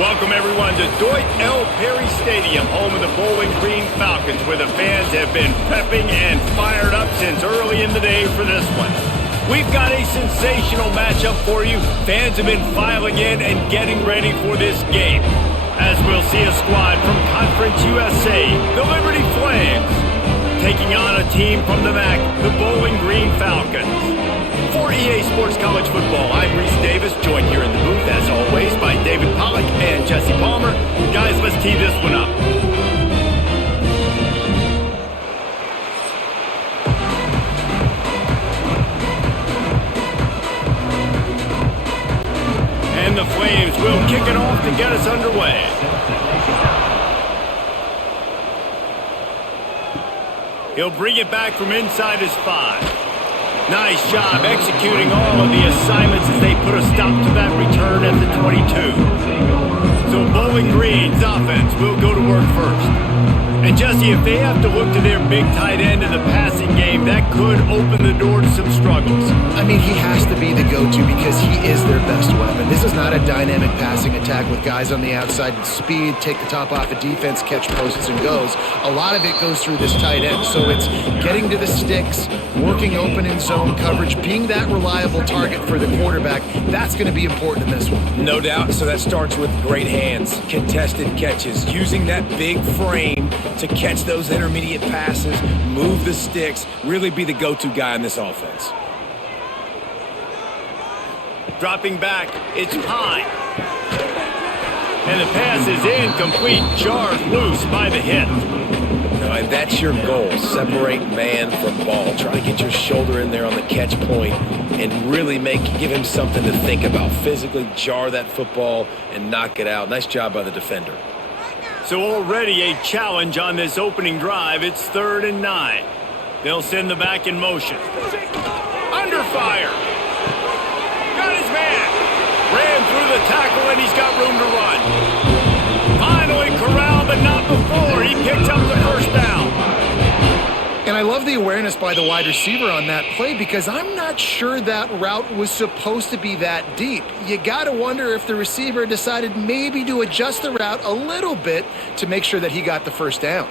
Welcome, everyone, to Deutsch L. Perry Stadium, home of the Bowling Green Falcons, where the fans have been prepping and fired up since early in the day for this one. We've got a sensational matchup for you. Fans have been filing in and getting ready for this game, as we'll see a squad from Conference USA, the Liberty Flames, taking on a team from the MAC, the Bowling Green Falcons. For EA Sports College Football, I'm Reese Davis, joined here in the booth, as always, by David Pollack and Jesse Palmer. Guys, let's tee this one up. And the Flames will kick it off to get us underway. He'll bring it back from inside his 5. Nice job executing all of the assignments as they put a stop to that return at the 22. So Bowling Green's offense will go to work first. And Jesse, if they have to look to their big tight end in the passing game, that could open the door to some struggles. I mean, he has to be the go-to because he is their best weapon. This is not a dynamic passing attack with guys on the outside with speed, take the top off a defense, catch posts and goes. A lot of it goes through this tight end. So it's getting to the sticks, working open in zone coverage, being that reliable target for the quarterback. That's going to be important in this one. No doubt. So that starts with great hands, contested catches, using that big frame to catch those intermediate passes, move the sticks, really be the go-to guy in this offense. Dropping back, it's Pine. And the pass is incomplete, jarred loose by the hit. And that's your goal, separate man from ball. Try to get your shoulder in there on the catch point and really give him something to think about. Physically jar that football and knock it out. Nice job by the defender. So already a challenge on this opening drive. It's 3rd and 9. They'll send the back in motion. Under fire. Got his man. Ran through the tackle and he's got room to run. Finally corralled, but not before. He picks up the first down. And I love the awareness by the wide receiver on that play because I'm not sure that route was supposed to be that deep. You got to wonder if the receiver decided maybe to adjust the route a little bit to make sure that he got the first down.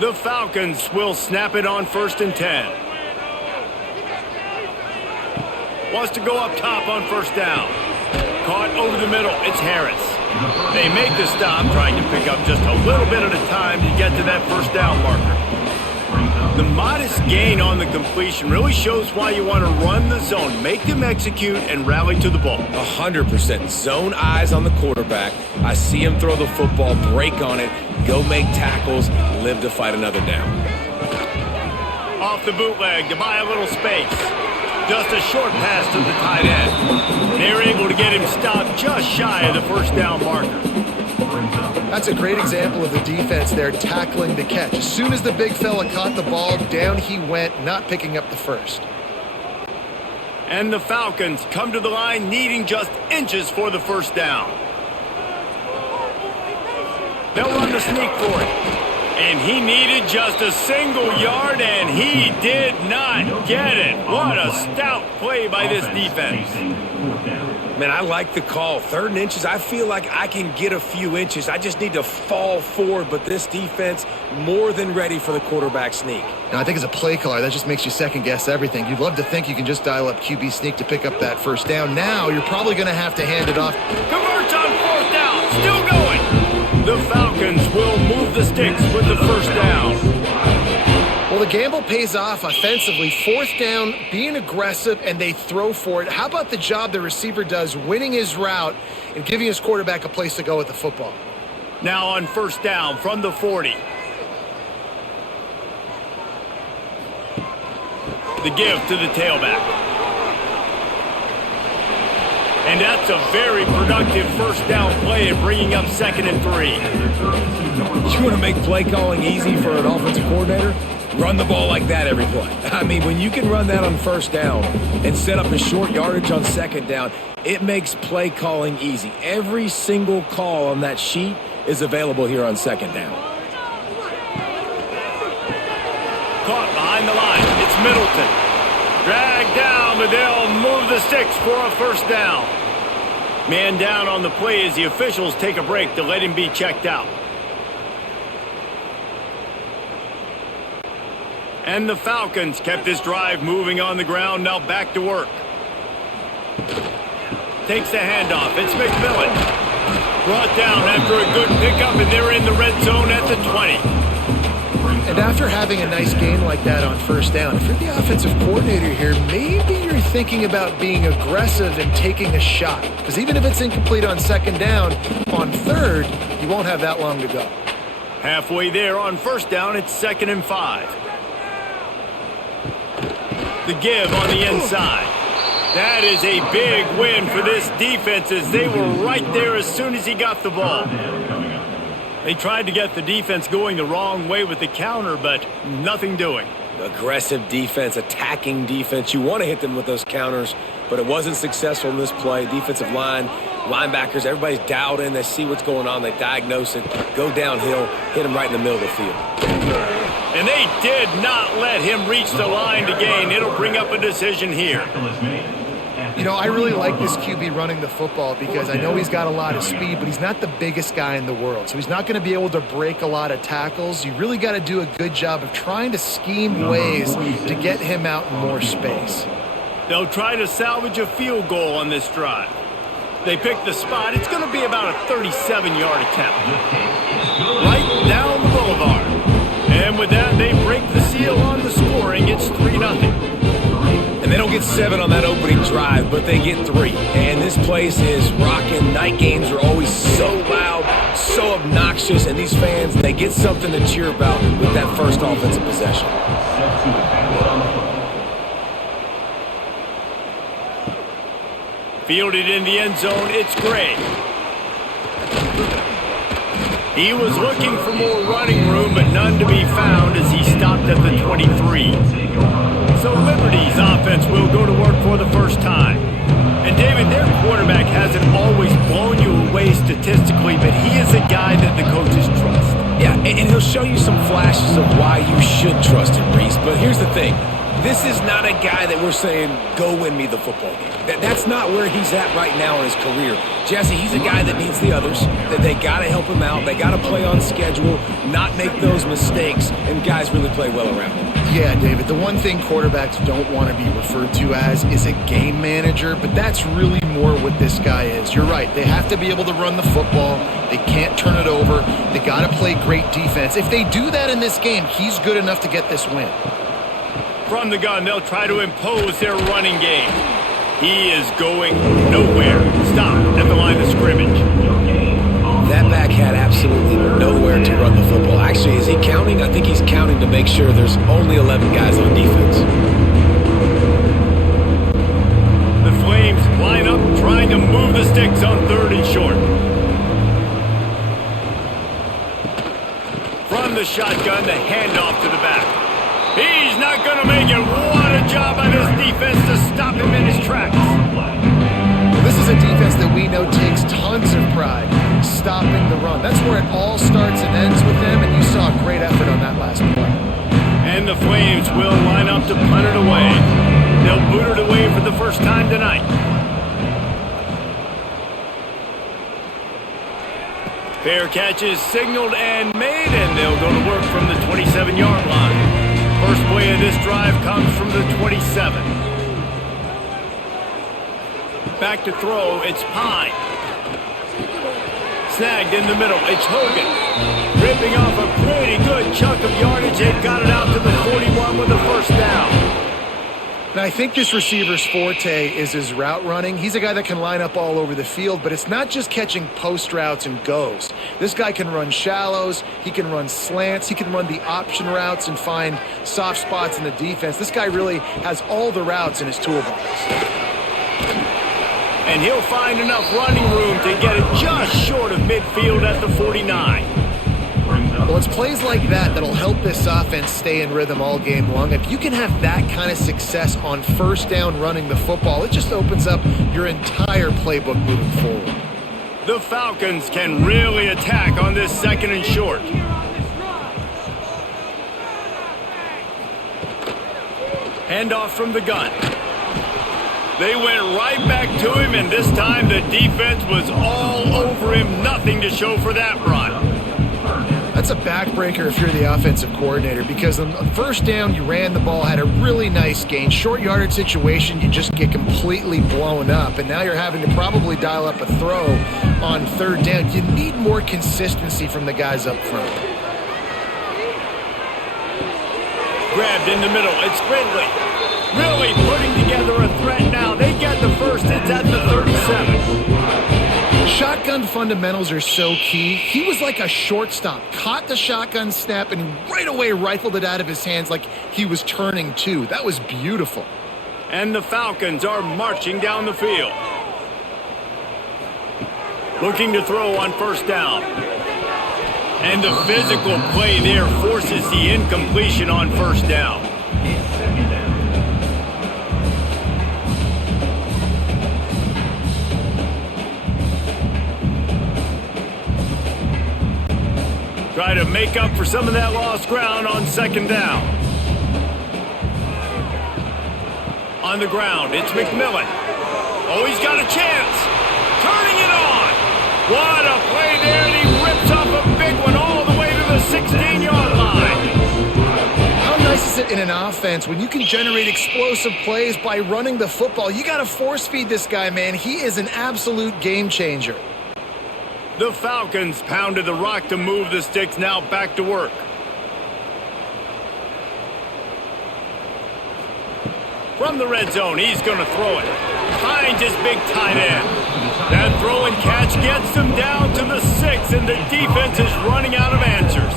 The Falcons will snap it on 1st and 10. Wants to go up top on 1st down. Caught over the middle. It's Harris. They make the stop, trying to pick up just a little bit at a time to get to that 1st down marker. The modest gain on the completion really shows why you want to run the zone, make them execute, and rally to the ball. 100%. Zone eyes on the quarterback. I see him throw the football, break on it, go make tackles, live to fight another down. Off the bootleg to buy a little space. Just a short pass to the tight end. They're able to get him stopped just shy of the 1st down marker. That's a great example of the defense there tackling the catch. As soon as the big fella caught the ball, down he went, not picking up the first. And the Falcons come to the line needing just inches for the 1st down. They'll run the sneak for it. And he needed just a single yard, and he did not get it. What a stout play by this defense. Man, I like the call. 3rd and inches, I feel like I can get a few inches. I just need to fall forward, but this defense more than ready for the quarterback sneak. Now, I think as a play caller, that just makes you second-guess everything. You'd love to think you can just dial up QB sneak to pick up that 1st down. Now, you're probably going to have to hand it off. Converts on 4th down, still going. The Falcons will move the sticks with the 1st down. Well, the gamble pays off offensively. 4th down, being aggressive, and they throw for it. How about the job the receiver does winning his route and giving his quarterback a place to go with the football? Now on 1st down from the 40. The give to the tailback. And that's a very productive 1st down play in bringing up 2nd and 3. You want to make play calling easy for an offensive coordinator? Run the ball like that every play. I mean, when you can run that on 1st down and set up a short yardage on 2nd down, it makes play calling easy. Every single call on that sheet is available here on 2nd down. Caught behind the line. It's Middleton. Dragged down, but they'll move the sticks for a 1st down. Man down on the play as the officials take a break to let him be checked out. And the Falcons kept this drive moving on the ground, now back to work. Takes the handoff. It's McMillan. Brought down after a good pickup, and they're in the red zone at the 20. And after having a nice game like that on first down, if you're the offensive coordinator here, maybe you're thinking about being aggressive and taking a shot. Because even if it's incomplete on second down, on third, you won't have that long to go. Halfway there on first down, it's 2nd and 5. The give on the inside. That is a big win for this defense as they were right there as soon as he got the ball. They tried to get the defense going the wrong way with the counter, but nothing doing. Aggressive defense, attacking defense. You want to hit them with those counters, but it wasn't successful in this play. Defensive line, linebackers, everybody's dialed in. They see what's going on. They diagnose it, go downhill, hit him right in the middle of the field. And they did not let him reach the line to gain. It'll bring up a decision here. You know, I really like this QB running the football because I know he's got a lot of speed, but he's not the biggest guy in the world. So he's not going to be able to break a lot of tackles. You really got to do a good job of trying to scheme ways to get him out in more space. They'll try to salvage a field goal on this drive. They pick the spot. It's going to be about a 37-yard attempt. Right down the boulevard. And with that, they break the seal on the scoring. It's 3-0. And they don't get 7 on that opening drive, but they get 3. And this place is rocking. Night games are always so loud, so obnoxious, and these fans, they get something to cheer about with that first offensive possession. Fielded in the end zone, it's Gray. He was looking for more running room, but none to be found as he stopped at the 23. So Liberty's offense will go to work for the first time. And David, their quarterback hasn't always blown you away statistically, but he is a guy that the coaches trust. Yeah, and he'll show you some flashes of why you should trust him, Reese. But here's the thing. This is not a guy that we're saying, go win me the football game. That's not where he's at right now in his career. Jesse, he's a guy that needs the others, that they got to help him out. They got to play on schedule, not make those mistakes, and guys really play well around him. Yeah, David, the one thing quarterbacks don't want to be referred to as is a game manager, but that's really more what this guy is. You're right. They have to be able to run the football. They can't turn it over. They got to play great defense. If they do that in this game, he's good enough to get this win. From the gun, they'll try to impose their running game. He is going nowhere. Stop at the line of scrimmage. That back had absolutely nowhere to run the football. Actually, is he counting? I think he's counting to make sure there's only 11 guys on defense. The Flames line up, trying to move the sticks on 3rd and short. From the shotgun, the handoff to the back. He's not going to make it. What a job by this defense to stop him in his tracks. This is a defense that we know takes tons of pride stopping the run. That's where it all starts and ends with them, and you saw a great effort on that last play. And the Flames will line up to punt it away. They'll boot it away for the first time tonight. Fair catch is signaled and made, and they'll go to work from the 27-yard line. First play of this drive comes from the 27. Back to throw, it's Pine. Snagged in the middle, it's Hogan. Ripping off a pretty good chunk of yardage. They've got it out to the 41 with a first down. Now, I think this receiver's forte is his route running. He's a guy that can line up all over the field, but it's not just catching post routes and goes. This guy can run shallows, he can run slants, he can run the option routes and find soft spots in the defense. This guy really has all the routes in his toolbox. And he'll find enough running room to get it just short of midfield at the 49. Well, it's plays like that that'll help this offense stay in rhythm all game long. If you can have that kind of success on first down running the football, it just opens up your entire playbook moving forward. The Falcons can really attack on this 2nd and short. Handoff from the gun. They went right back to him, and this time the defense was all over him. Nothing to show for that run. That's a backbreaker if you're the offensive coordinator, because on first down, you ran the ball, had a really nice gain. Short yardage situation, you just get completely blown up, and now you're having to probably dial up a throw on third down. You need more consistency from the guys up front. Grabbed in the middle. It's Ridley. Really putting together a threat now. They get the first. It's at the 37. Shotgun fundamentals are so key. He was like a shortstop. Caught the shotgun snap and right away rifled it out of his hands like he was turning two. That was beautiful. And the Falcons are marching down the field. Looking to throw on first down. And the physical play there forces the incompletion on first down. Try to make up for some of that lost ground on second down. On the ground, it's McMillan. Oh, he's got a chance. Turning it on. What a play there, and he rips off a big one all the way to the 16-yard line. How nice is it in an offense when you can generate explosive plays by running the football? You got to force feed this guy, man. He is an absolute game changer. The Falcons pounded the rock to move the sticks, now back to work. From the red zone, he's going to throw it. Finds his big tight end. That throw and catch gets him down to the 6, and the defense is running out of answers.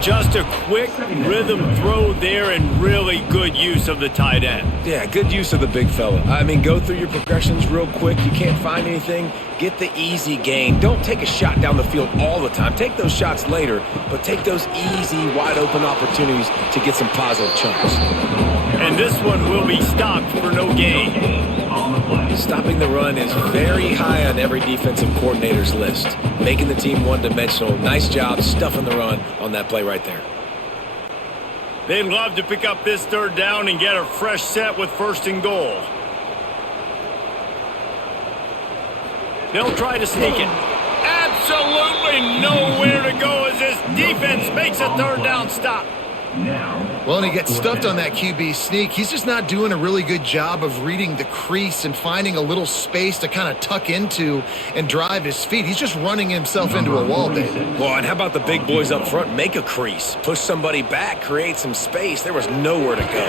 Just a quick rhythm throw there and really good use of the tight end. Yeah, good use of the big fella. I mean, go through your progressions real quick. You can't find anything. Get the easy gain. Don't take a shot down the field all the time. Take those shots later, but take those easy, wide-open opportunities to get some positive chunks. And this one will be stopped for no gain. Stopping the run is very high on every defensive coordinator's list. Making the team one-dimensional. Nice job stuffing the run on that play right there. They'd love to pick up this third down and get a fresh set with first and goal. They'll try to sneak it. Absolutely nowhere to go as this defense makes a third down stop. Well, and he gets stuffed on that QB sneak. He's just not doing a really good job of reading the crease and finding a little space to kind of tuck into and drive his feet. He's just running himself into a wall, David. Well, and how about the big boys up front? Make a crease. Push somebody back. Create some space. There was nowhere to go.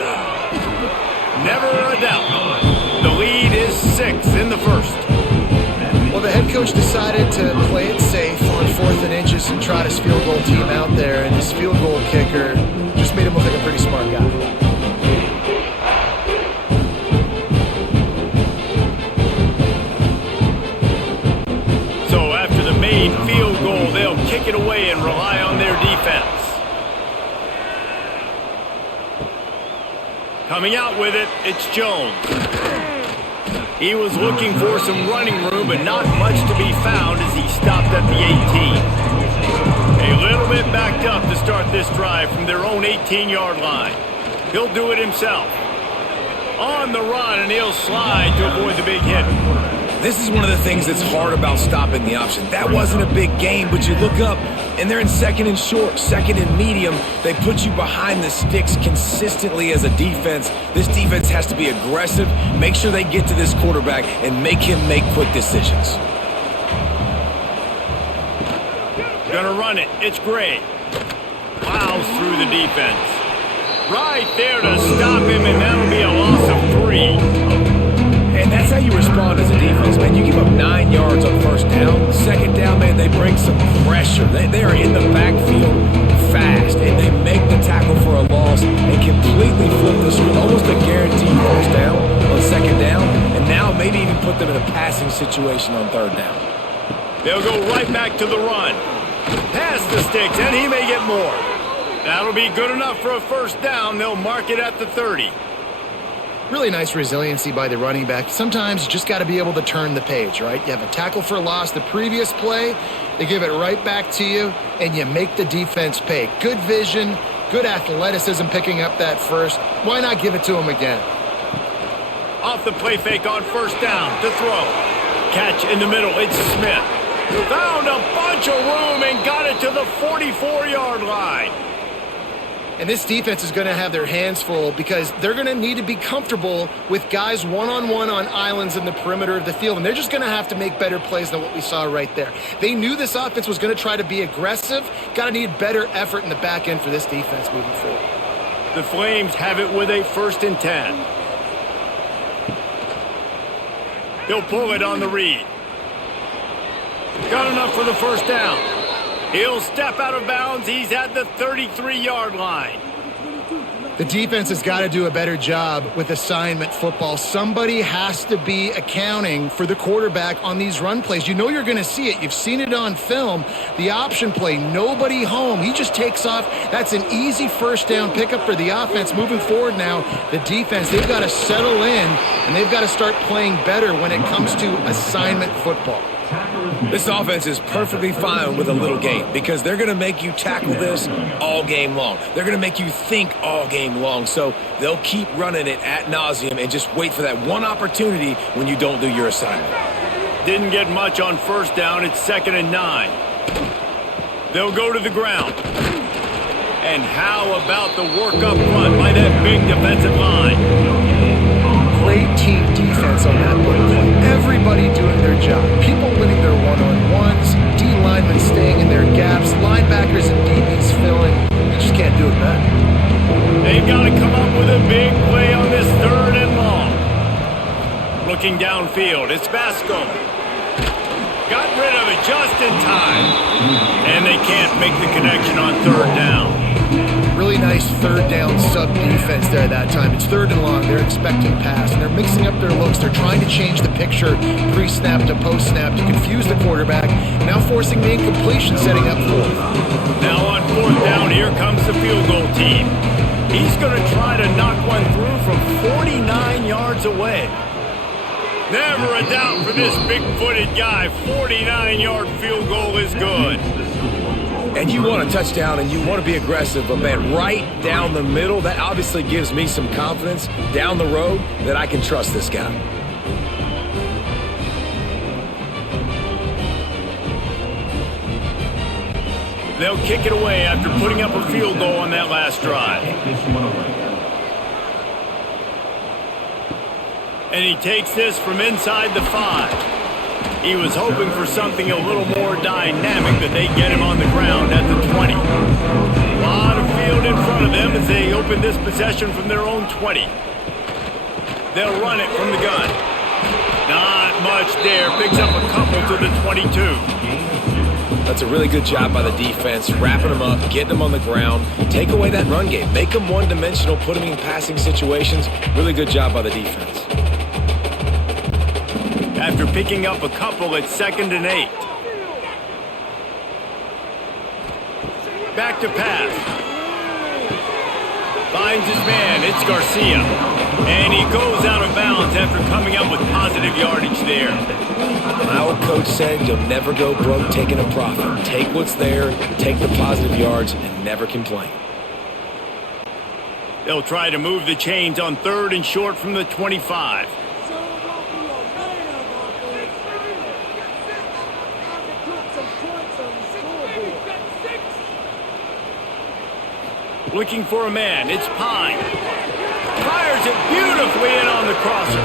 Never a doubt. The lead is 6 in the first. Well, the head coach decided to play it safe on 4th and inches and trot his field goal team out there, and his field goal kicker just made him look like a pretty smart guy. So after the made field goal, they'll kick it away and rely on their defense. Coming out with it, it's Jones. He was looking for some running room, but not much to be found as he stopped at the 18. A little bit backed up to start this drive from their own 18-yard line. He'll do it himself. On the run, and he'll slide to avoid the big hit. This is one of the things that's hard about stopping the option. That wasn't a big gain, but you look up, and they're in second and short, second and medium. They put you behind the sticks consistently as a defense. This defense has to be aggressive, make sure they get to this quarterback, and make him make quick decisions. Gonna run it. It's Gray. Plows through the defense. Right there to stop him, and that'll be a loss of 3. And that's how you respond as a defense, man. You give up 9 yards on first down. Second down, man, they bring some pressure. They are in the backfield fast, and they make the tackle for a loss and completely flip this with almost a guaranteed first down on second down, and now maybe even put them in a passing situation on third down. They'll go right back to the run. Past the sticks, and he may get more. That'll be good enough for a first down. They'll mark it at the 30. Really nice resiliency by the running back. Sometimes you just got to be able to turn the page, right? You have a tackle for a loss the previous play, they give it right back to you, and you make the defense pay. Good vision, good athleticism picking up that first. Why not give it to him again? Off the play fake on first down to throw. Catch in the middle. It's Smith. Found a bunch of room and got it to the 44-yard line. And this defense is going to have their hands full because they're going to need to be comfortable with guys one-on-one on islands in the perimeter of the field. And they're just going to have to make better plays than what we saw right there. They knew this offense was going to try to be aggressive. Got to need better effort in the back end for this defense moving forward. The Flames have it with a 1st and 10. He'll pull it on the read. Got enough for the first down. He'll step out of bounds. He's at the 33-yard line. The defense has got to do a better job with assignment football. Somebody has to be accounting for the quarterback on these run plays. You know you're going to see it. You've seen it on film. The option play, nobody home. He just takes off. That's an easy first down pickup for the offense. Moving forward now, the defense, they've got to settle in, and they've got to start playing better when it comes to assignment football. This offense is perfectly fine with a little game because they're going to make you tackle this all game long. They're going to make you think all game long. So they'll keep running it ad nauseum and just wait for that one opportunity when you don't do your assignment. Didn't get much on first down. It's 2nd and 9. They'll go to the ground. And how about the work up front by that big defensive line? Great team defense on that play. Everybody doing their job. People winning their one-on-ones. D linemen staying in their gaps. Linebackers and DBs filling. You just can't do it better. They've got to come up with a big play on this 3rd and long. Looking downfield, it's Bascom. Got rid of it just in time. And they can't make the connection on 3rd down. Really nice 3rd down sub-defense there that time. It's 3rd and long. They're expecting pass, and they're mixing up their looks. They're trying to change the picture pre-snap to post-snap to confuse the quarterback, now forcing the incompletion, setting up 4th. Now on 4th down, here comes the field goal team. He's going to try to knock one through from 49 yards away. Never a doubt for this big-footed guy. 49-yard field goal is good. And you want a touchdown and you want to be aggressive, but man, right down the middle, that obviously gives me some confidence down the road that I can trust this guy. They'll kick it away after putting up a field goal on that last drive. And he takes this from inside the 5. He was hoping for something a little more dynamic, but they get him on the ground at the 20. A lot of field in front of them as they open this possession from their own 20. They'll run it from the gun. Not much there. Picks up a couple to the 22. That's a really good job by the defense, wrapping them up, getting them on the ground, take away that run game, make them one-dimensional, put them in passing situations. Really good job by the defense. After picking up a couple, it's 2nd and 8. Back to pass. Finds his man. It's Garcia. And he goes out of bounds after coming up with positive yardage there. My old coach said you'll never go broke taking a profit. Take what's there, take the positive yards, and never complain. They'll try to move the chains on 3rd and short from the 25. Looking for a man. It's Pine. Fires it beautifully in on the crosser.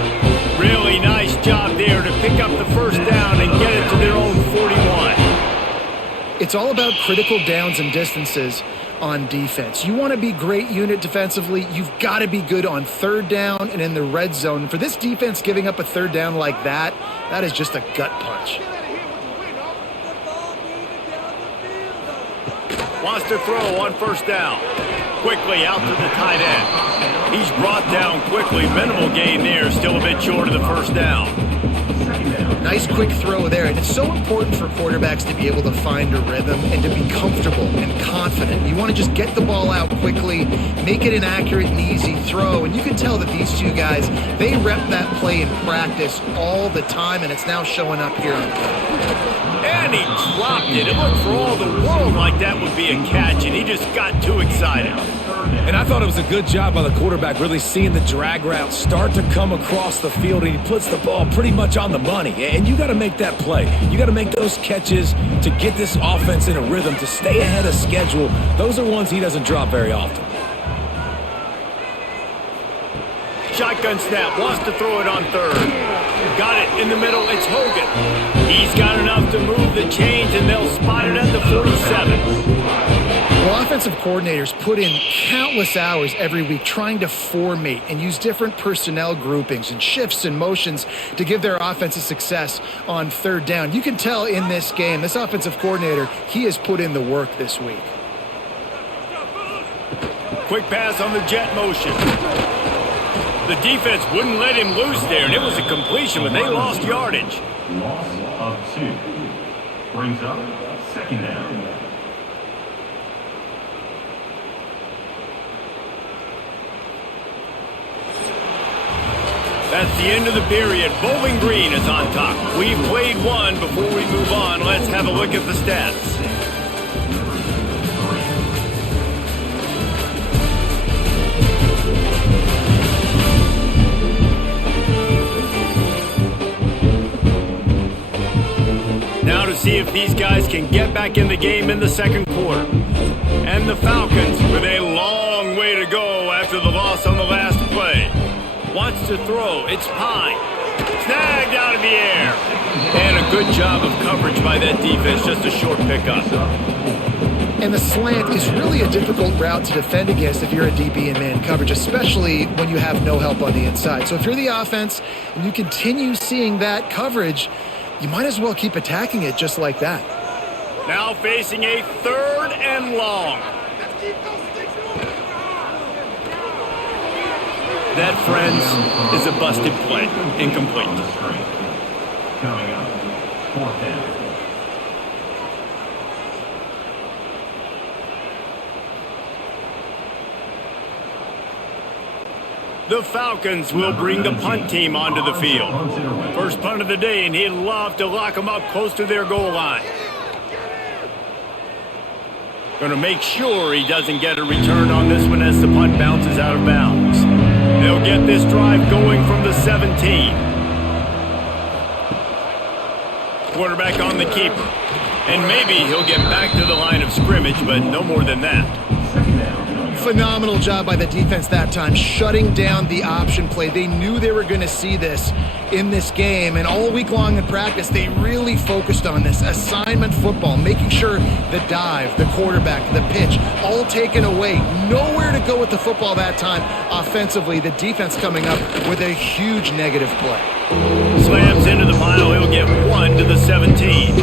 Really nice job there to pick up the first down and get it to their own 41. It's all about critical downs and distances on defense. You want to be great unit defensively, you've got to be good on 3rd down and in the red zone. For this defense giving up a 3rd down like that, that is just a gut punch. Wants to throw on first down. Quickly out to the tight end. He's brought down quickly. Minimal gain there. Still a bit short of the first down. Nice quick throw there. And it's so important for quarterbacks to be able to find a rhythm and to be comfortable and confident. You want to just get the ball out quickly, make it an accurate and easy throw. And you can tell that these two guys, they rep that play in practice all the time, and it's now showing up here on the field. And and he dropped it. It looked for all the world like that would be a catch, and he just got too excited. And I thought it was a good job by the quarterback really seeing the drag route start to come across the field, and he puts the ball pretty much on the money. And you got to make that play. You got to make those catches to get this offense in a rhythm, to stay ahead of schedule. Those are ones he doesn't drop very often. Shotgun snap, wants to throw it on third. Got it in the middle, it's Hogan. He's got enough to move the chains, and they'll spot it at the 47. Well, offensive coordinators put in countless hours every week trying to formate and use different personnel groupings and shifts and motions to give their offensive success on third down. You can tell in this game, this offensive coordinator, he has put in the work this week. Quick pass on the jet motion. The defense wouldn't let him loose there, and it was a completion, but they lost yardage. Loss of 2. Brings up second down. That's the end of the period. Bowling Green is on top. We've played one. Before we move on, let's have a look at the stats. Now to see if these guys can get back in the game in the second quarter. And the Falcons with a long way to go after the loss on the last play. Wants to throw. It's Pine. Snagged out of the air. And a good job of coverage by that defense. Just a short pickup. And the slant is really a difficult route to defend against if you're a DB in man coverage, especially when you have no help on the inside. So if you're the offense and you continue seeing that coverage, you might as well keep attacking it just like that. Now facing a third and long. That, friends, is a busted play. Incomplete. Coming up, fourth down. The Falcons will bring the punt team onto the field. First punt of the day, and he'd love to lock them up close to their goal line. Going to make sure he doesn't get a return on this one as the punt bounces out of bounds. They'll get this drive going from the 17. Quarterback on the keeper. And maybe he'll get back to the line of scrimmage, but no more than that. Phenomenal job by the defense that time, shutting down the option play. They knew they were going to see this in this game, and all week long in practice, they really focused on this assignment football, making sure the dive, the quarterback, the pitch, all taken away. Nowhere to go with the football that time. Offensively, the defense coming up with a huge negative play. Slams into the pile. He'll get one to the 17.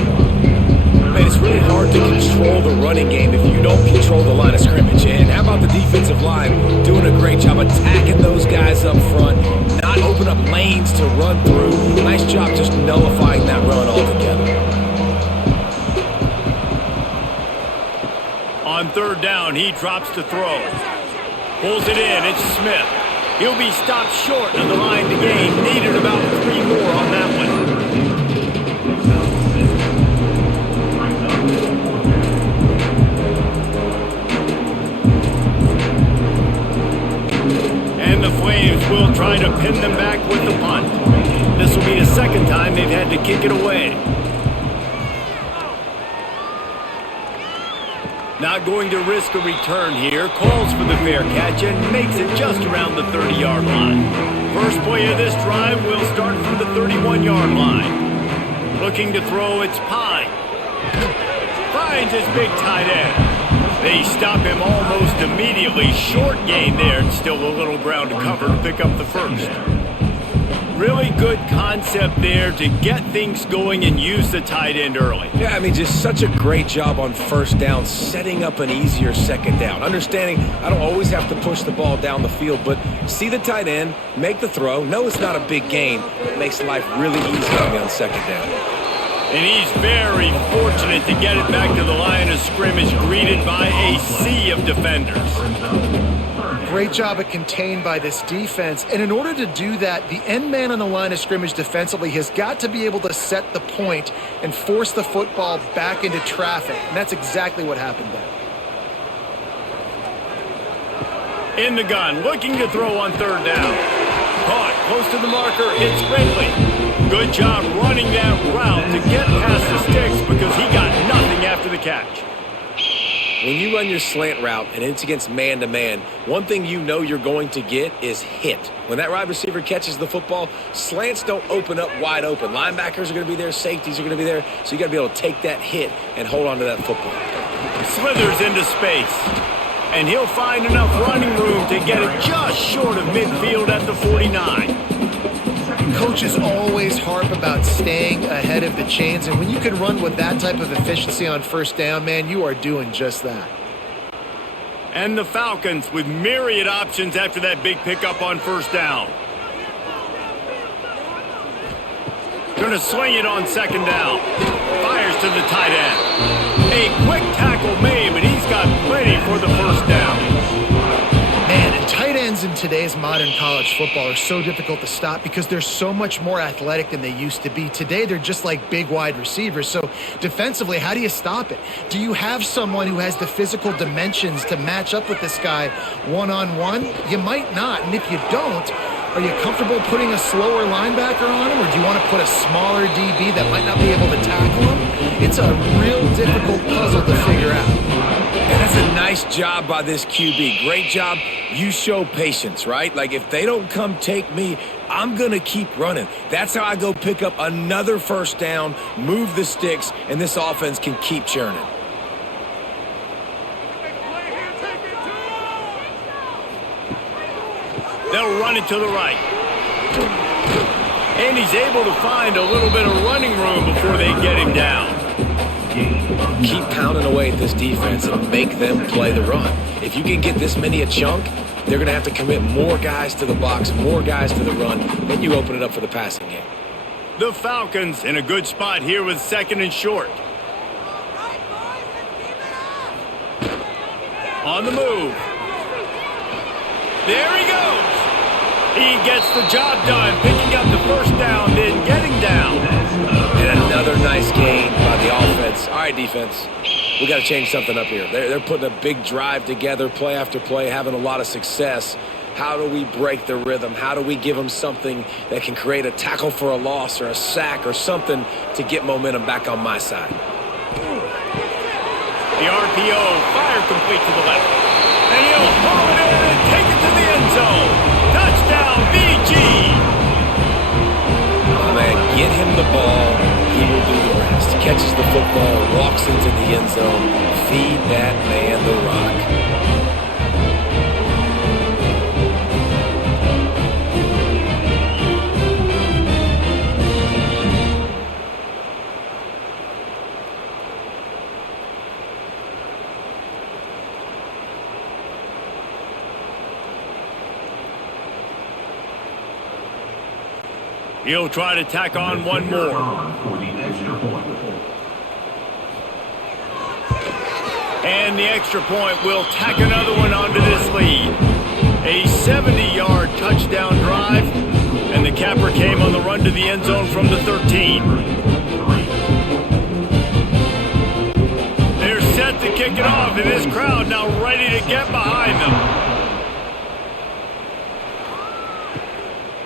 Man, it's really hard to control the running game if you don't control the line of scrimmage. And how about the defensive line doing a great job attacking those guys up front, not open up lanes to run through. Nice job just nullifying that run altogether. On third down, he drops to throw. Pulls it in. It's Smith. He'll be stopped short of the line to gain. Needed about 3 more on that one. And the Flames will try to pin them back with the punt. This will be the second time they've had to kick it away. Not going to risk a return here. Calls for the fair catch and makes it just around the 30-yard line. First play of this drive will start from the 31-yard line. Looking to throw, it's Pine. Finds his big tight end. They stop him almost immediately. Short gain there, and still a little ground to cover to pick up the first. Really good concept there to get things going and use the tight end early. Yeah, I mean, just such a great job on first down, setting up an easier second down. Understanding I don't always have to push the ball down the field, but see the tight end, make the throw. No, it's not a big gain. It makes life really easy on second down. And he's very fortunate to get it back to the line of scrimmage, greeted by a sea of defenders. Great job of contained by this defense. And in order to do that, the end man on the line of scrimmage defensively has got to be able to set the point and force the football back into traffic. And that's exactly what happened there. In the gun, looking to throw on third down. Caught close to the marker, it's Ridley. Good job running that route to get past the sticks because he got nothing after the catch. When you run your slant route and it's against man-to-man, one thing you know you're going to get is hit. When that wide receiver catches the football, slants don't open up wide open. Linebackers are going to be there, safeties are going to be there, so you got to be able to take that hit and hold on to that football. Slithers into space, and he'll find enough running room to get it just short of midfield at the 49. Coaches always harp about staying ahead of the chains, and when you can run with that type of efficiency on first down, man, you are doing just that. And the Falcons with myriad options after that big pickup on first down. Going to swing it on second down. Fires to the tight end. A quick tackle made, but he's got plenty for the first down. Man, and tight ends in today's modern college football are so difficult to stop because they're so much more athletic than they used to be. Today, they're just like big wide receivers. So defensively, how do you stop it? Do you have someone who has the physical dimensions to match up with this guy one-on-one? You might not. And if you don't, are you comfortable putting a slower linebacker on him, or do you want to put a smaller DB that might not be able to tackle him? It's a real difficult puzzle to figure out. And that's a nice job by this QB. Great job. You show patience, right? Like, if they don't come take me, I'm going to keep running. That's how I go pick up another first down, move the sticks, and this offense can keep churning. They'll run it to the right. And he's able to find a little bit of running room before they get him down. Keep pounding away at this defense and make them play the run. If you can get this many a chunk, they're going to have to commit more guys to the box, more guys to the run. Then you open it up for the passing game. The Falcons in a good spot here with second and short. On the move. There he goes. He gets the job done, picking up the first down, then getting down. And another nice gain by the offense. All right, defense, we got to change something up here. They're putting a big drive together, play after play, having a lot of success. How do we break the rhythm? How do we give them something that can create a tackle for a loss or a sack or something to get momentum back on my side? The RPO, fire complete to the left. And he'll haul it in and take it to the end zone. Touchdown, BG. Oh, man, get him the ball. He will do the rest. Catches the football, walks into the end zone. Feed that man the rock. He'll try to tack on one more. For the extra point. And the extra point will tack another one onto this lead. A 70-yard touchdown drive, and the capper came on the run to the end zone from the 13. They're set to kick it off, and this crowd now ready to get behind them.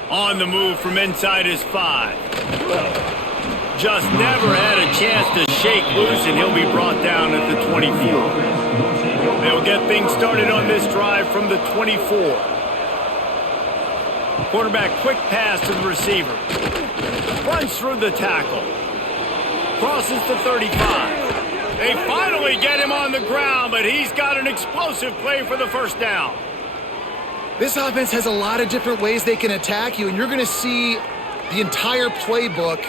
On the move from inside his 5. Just never had a chance to shake loose, and he'll be brought down at the 24. They'll get things started on this drive from the 24. Quarterback quick pass to the receiver. Runs through the tackle. Crosses the 35. They finally get him on the ground, but he's got an explosive play for the first down. This offense has a lot of different ways they can attack you, and you're going to see the entire playbook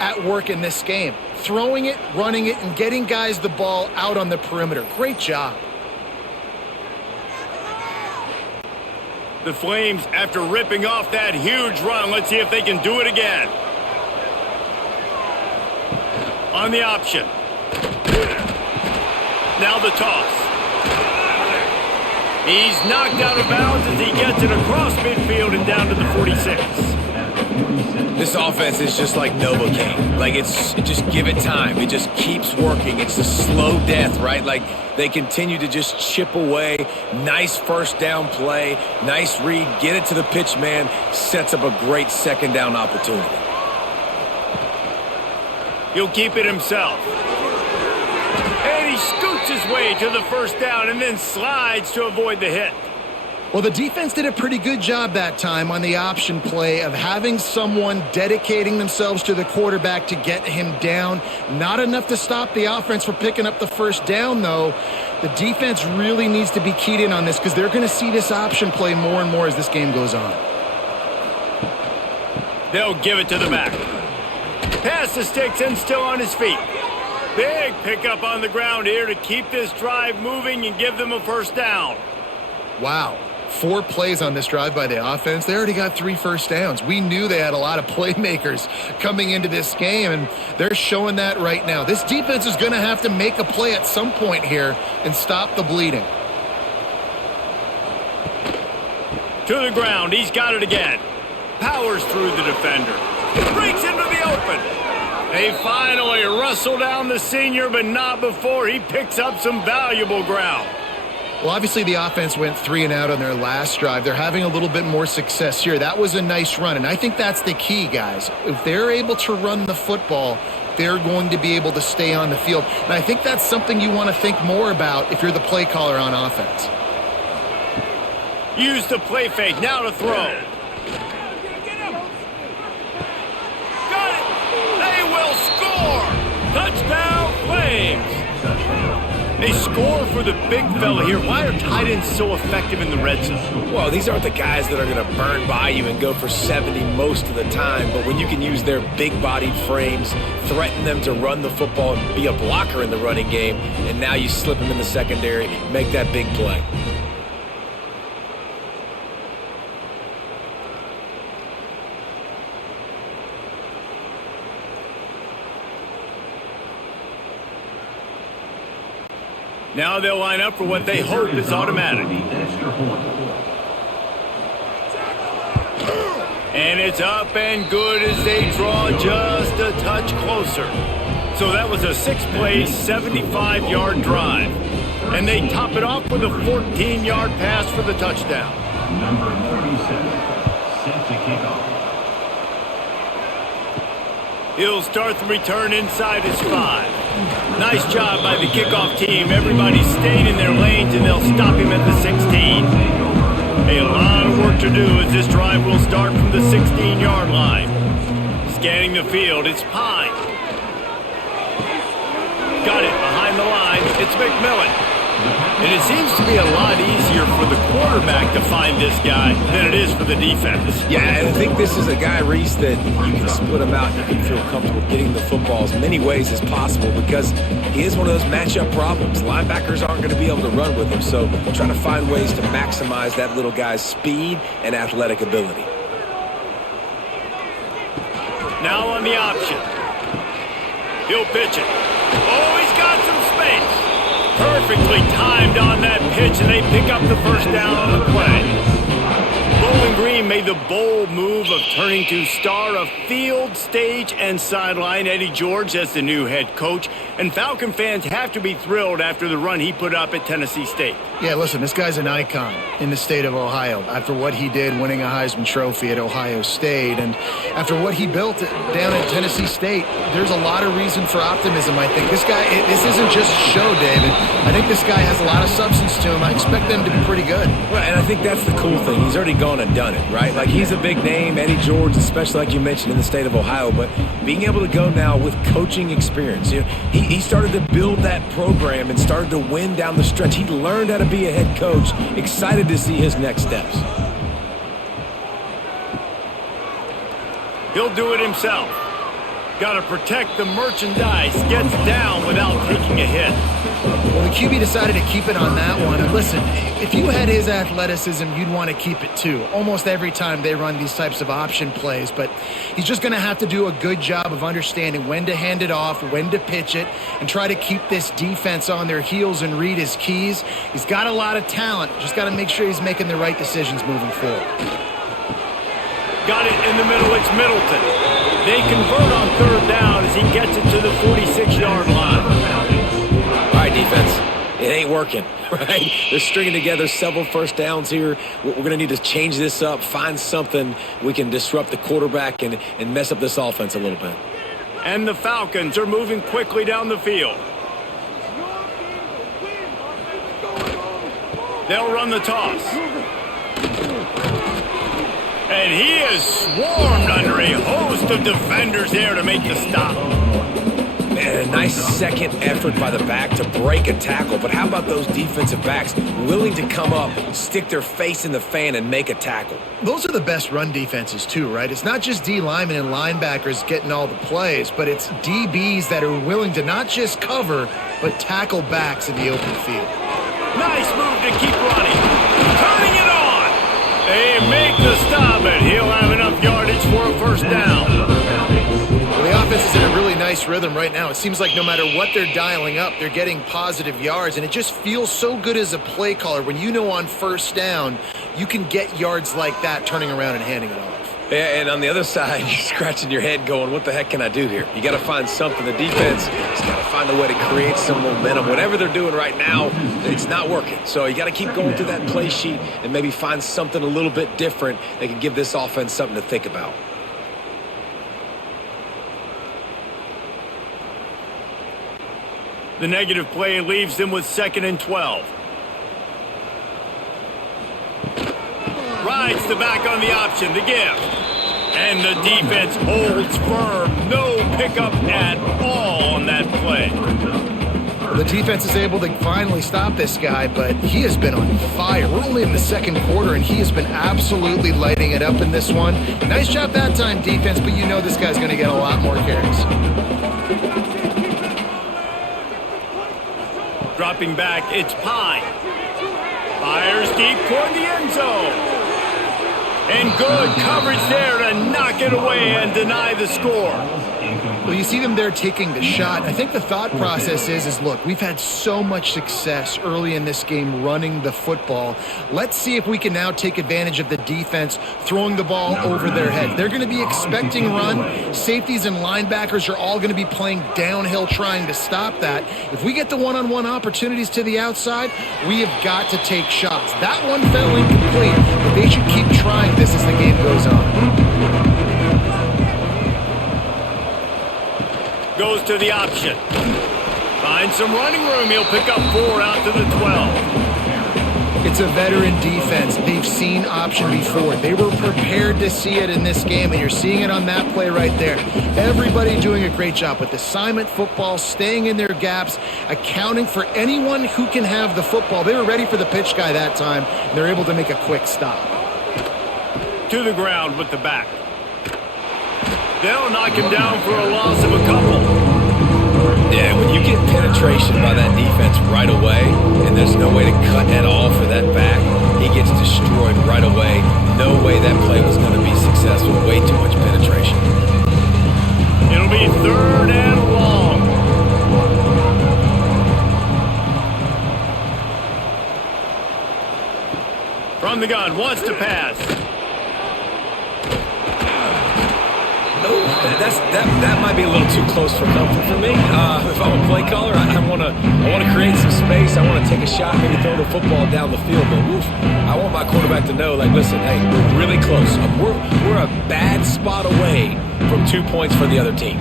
at work in this game. Throwing it, running it, and getting guys the ball out on the perimeter. Great job. The Flames, after ripping off that huge run, let's see if they can do it again. On the option. Now the toss. He's knocked out of bounds as he gets it across midfield and down to the 46. This offense is just like Novocaine. Like, just give it time. It just keeps working. It's a slow death, right? Like, they continue to just chip away. Nice first down play. Nice read. Get it to the pitch man. Sets up a great second down opportunity. He'll keep it himself. And he scoots his way to the first down and then slides to avoid the hit. Well, the defense did a pretty good job that time on the option play of having someone dedicating themselves to the quarterback to get him down. Not enough to stop the offense from picking up the first down, though. The defense really needs to be keyed in on this because they're going to see this option play more and more as this game goes on. They'll give it to the back. Pass the sticks and still on his feet. Big pickup on the ground here to keep this drive moving and give them a first down. Wow. 4 plays on this drive by the offense. They already got 3 first downs. We knew they had a lot of playmakers coming into this game, and they're showing that right now. This defense is going to have to make a play at some point here and stop the bleeding. To the ground. He's got it again. Powers through the defender. Breaks into the open. They finally wrestle down the senior, but not before he picks up some valuable ground. Well, obviously the offense went 3 and out on their last drive. They're having a little bit more success here. That was a nice run, and I think that's the key, guys. If they're able to run the football, they're going to be able to stay on the field. And I think that's something you want to think more about if you're the play caller on offense. Use the play fake. Now to throw. Got it. They will score. Touchdown, Flames. They score for the big fella here. Why are tight ends so effective in the red zone? Well, these aren't the guys that are going to burn by you and go for 70 most of the time. But when you can use their big-bodied frames, threaten them to run the football and be a blocker in the running game, and now you slip them in the secondary, make that big play. Now they'll line up for what they hope is automatic. And it's up and good as they draw just a touch closer. So that was a 6-play, 75-yard drive. And they top it off with a 14-yard pass for the touchdown. Number 37, set to kick off. He'll start the return inside his 5. Nice job by the kickoff team. Everybody stayed in their lanes, and they'll stop him at the 16. A lot of work to do as this drive will start from the 16-yard line. Scanning the field, it's Pine. Got it behind the line. It's McMillan. And it seems to be a lot easier for the quarterback to find this guy than it is for the defense. Yeah, and I think this is a guy, Reese, that you can split him out. You can feel comfortable getting the football as many ways as possible because he is one of those matchup problems. Linebackers aren't going to be able to run with him, so trying to find ways to maximize that little guy's speed and athletic ability. Now on the option. He'll pitch it. Oh, he's got some space. Perfectly timed on that pitch, and they pick up the first down on the play. Bowling Green made the bold move of turning to star of field, stage, and sideline Eddie George as the new head coach, and Falcon fans have to be thrilled after the run he put up at Tennessee State. Yeah, listen, this guy's an icon in the state of Ohio after what he did winning a Heisman Trophy at Ohio State, and after what he built down at Tennessee State, there's a lot of reason for optimism, I think. This guy, this isn't just a show, David. I think this guy has a lot of substance to him. I expect them to be pretty good. Well, and I think that's the cool thing. He's already gone and done it, right? Like, he's a big name, Eddie George, especially like you mentioned in the state of Ohio, but being able to go now with coaching experience. You know, he started to build that program and started to win down the stretch. He learned how to be a head coach. Excited to see his next steps. He'll do it himself. Got to protect the merchandise. Gets down without taking a hit. Well, the QB decided to keep it on that one. And listen, if you had his athleticism, you'd want to keep it too. Almost every time they run these types of option plays. But he's just going to have to do a good job of understanding when to hand it off, when to pitch it, and try to keep this defense on their heels and read his keys. He's got a lot of talent. Just got to make sure he's making the right decisions moving forward. Got it in the middle. It's Middleton. They convert on third down as he gets it to the 46-yard line. All right, defense. It ain't working, right? They're stringing together several first downs here. We're going to need to change this up, find something we can disrupt the quarterback and mess up this offense a little bit. And the Falcons are moving quickly down the field. They'll run the toss. And he is swarmed under a host of defenders there to make the stop. Man, a nice second effort by the back to break a tackle. But how about those defensive backs willing to come up, stick their face in the fan, and make a tackle? Those are the best run defenses too, right? It's not just D linemen and linebackers getting all the plays, but it's DBs that are willing to not just cover, but tackle backs in the open field. Nice move to keep running. Turning it on. They make the stop, and he'll have enough yardage for a first down. Well, the offense is in a really nice rhythm right now. It seems like no matter what they're dialing up, they're getting positive yards, and it just feels so good as a play caller when you know on first down you can get yards like that turning around and handing it off. Yeah, and on the other side, you're scratching your head going, what the heck can I do here? You got to find something. The defense has got to find a way to create some momentum. Whatever they're doing right now, it's not working. So you got to keep going through that play sheet and maybe find something a little bit different that can give this offense something to think about. The negative play leaves them with 2nd and 12. Rides the back on the option, the give. And the defense holds firm. No pickup at all on that play. The defense is able to finally stop this guy, but he has been on fire. We're only in the second quarter, and he has been absolutely lighting it up in this one. Nice job that time, defense, but you know this guy's going to get a lot more carries. Dropping back, it's Pine. Fires deep toward the end zone. And good coverage there to knock it away and deny the score. Well, you see them there taking the shot. I think the thought process is look, we've had so much success early in this game running the football. Let's see if we can now take advantage of the defense throwing the ball over their heads. They're going to be expecting run. Safeties and linebackers are all going to be playing downhill trying to stop that. If we get the one-on-one opportunities to the outside, we have got to take shots. That one fell incomplete, but they should keep trying this as the game goes on. Goes to the option. Finds some running room. He'll pick up 4 out to the 12. It's a veteran defense. They've seen option before. They were prepared to see it in this game, and you're seeing it on that play right there. Everybody doing a great job with assignment football, staying in their gaps, accounting for anyone who can have the football. They were ready for the pitch guy that time, and they're able to make a quick stop. To the ground with the back. They'll knock him down for a loss of a couple. Yeah, when you get penetration by that defense right away, and there's no way to cut at all for that back, he gets destroyed right away. No way that play was going to be successful. Way too much penetration. It'll be 3rd and long. From the gun, wants to pass. That might be a little too close for comfort for me. If I'm a play caller, I want to create some space. I want to take a shot, maybe throw the football down the field. But I want my quarterback to know, like, listen, hey, we're really close. We're a bad spot away from 2 points for the other team.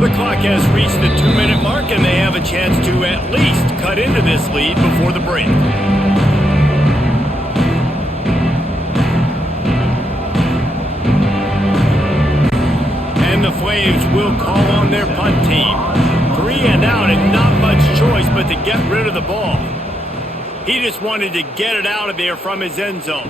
The clock has reached the 2-minute mark, and they have a chance to at least cut into this lead before the break. And the Flames will call on their punt team. 3 and out and not much choice but to get rid of the ball. He just wanted to get it out of there from his end zone.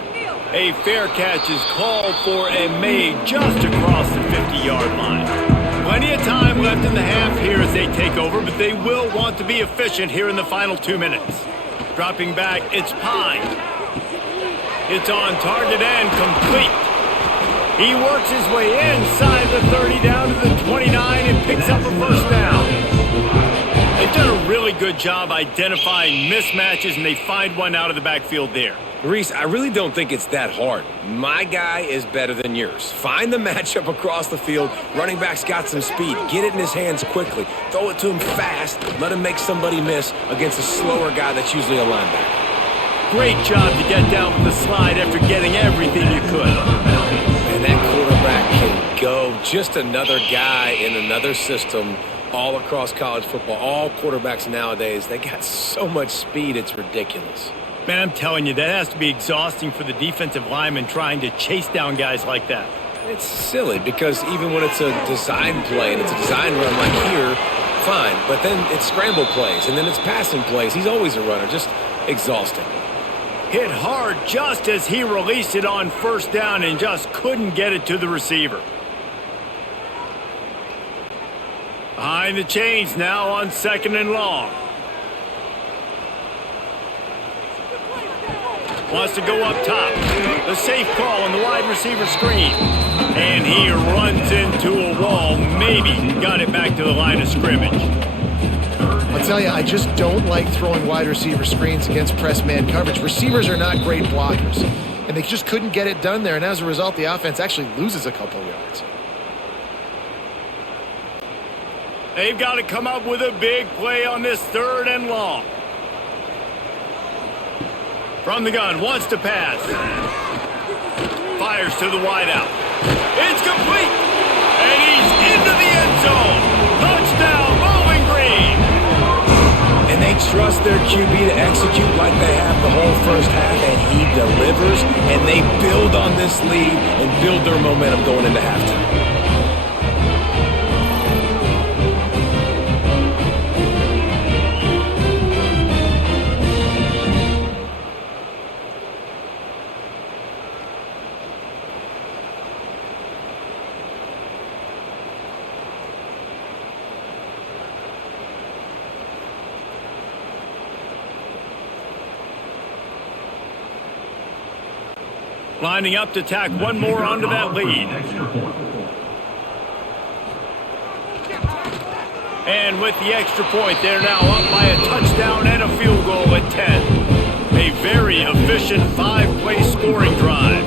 A fair catch is called for and made just across the 50-yard line. Plenty of time left in the half here as they take over, but they will want to be efficient here in the final 2 minutes. Dropping back, it's Pine. It's on target and complete. He works his way inside the 30 down to the 29 and picks up a first down. They've done a really good job identifying mismatches, and they find one out of the backfield there. Reese, I really don't think it's that hard. My guy is better than yours. Find the matchup across the field. Running back's got some speed. Get it in his hands quickly. Throw it to him fast. Let him make somebody miss against a slower guy that's usually a linebacker. Great job to get down with the slide after getting everything you could. And that quarterback can go. Just another guy in another system all across college football. All quarterbacks nowadays, they got so much speed, it's ridiculous. Man, I'm telling you, that has to be exhausting for the defensive lineman trying to chase down guys like that. It's silly because even when it's a design play and it's a design run like here, fine. But then it's scramble plays and then it's passing plays. He's always a runner, just exhausting. Hit hard just as he released it on first down and just couldn't get it to the receiver. Behind the chains now on 2nd and long. Wants to go up top. The safe call on the wide receiver screen. And he runs into a wall. Maybe got it back to the line of scrimmage. I'll tell you, I just don't like throwing wide receiver screens against press man coverage. Receivers are not great blockers, and they just couldn't get it done there, and as a result, the offense actually loses a couple yards. They've got to come up with a big play on this 3rd and long. From the gun, wants to pass. Fires to the wideout. It's complete, and he's into the end zone. Touchdown, Bowling Green. And they trust their QB to execute like they have the whole first half, and he delivers, and they build on this lead and build their momentum going into halftime. Lining up to tack one more onto that lead. And with the extra point, they're now up by a touchdown and a field goal at 10. A very efficient 5-play scoring drive.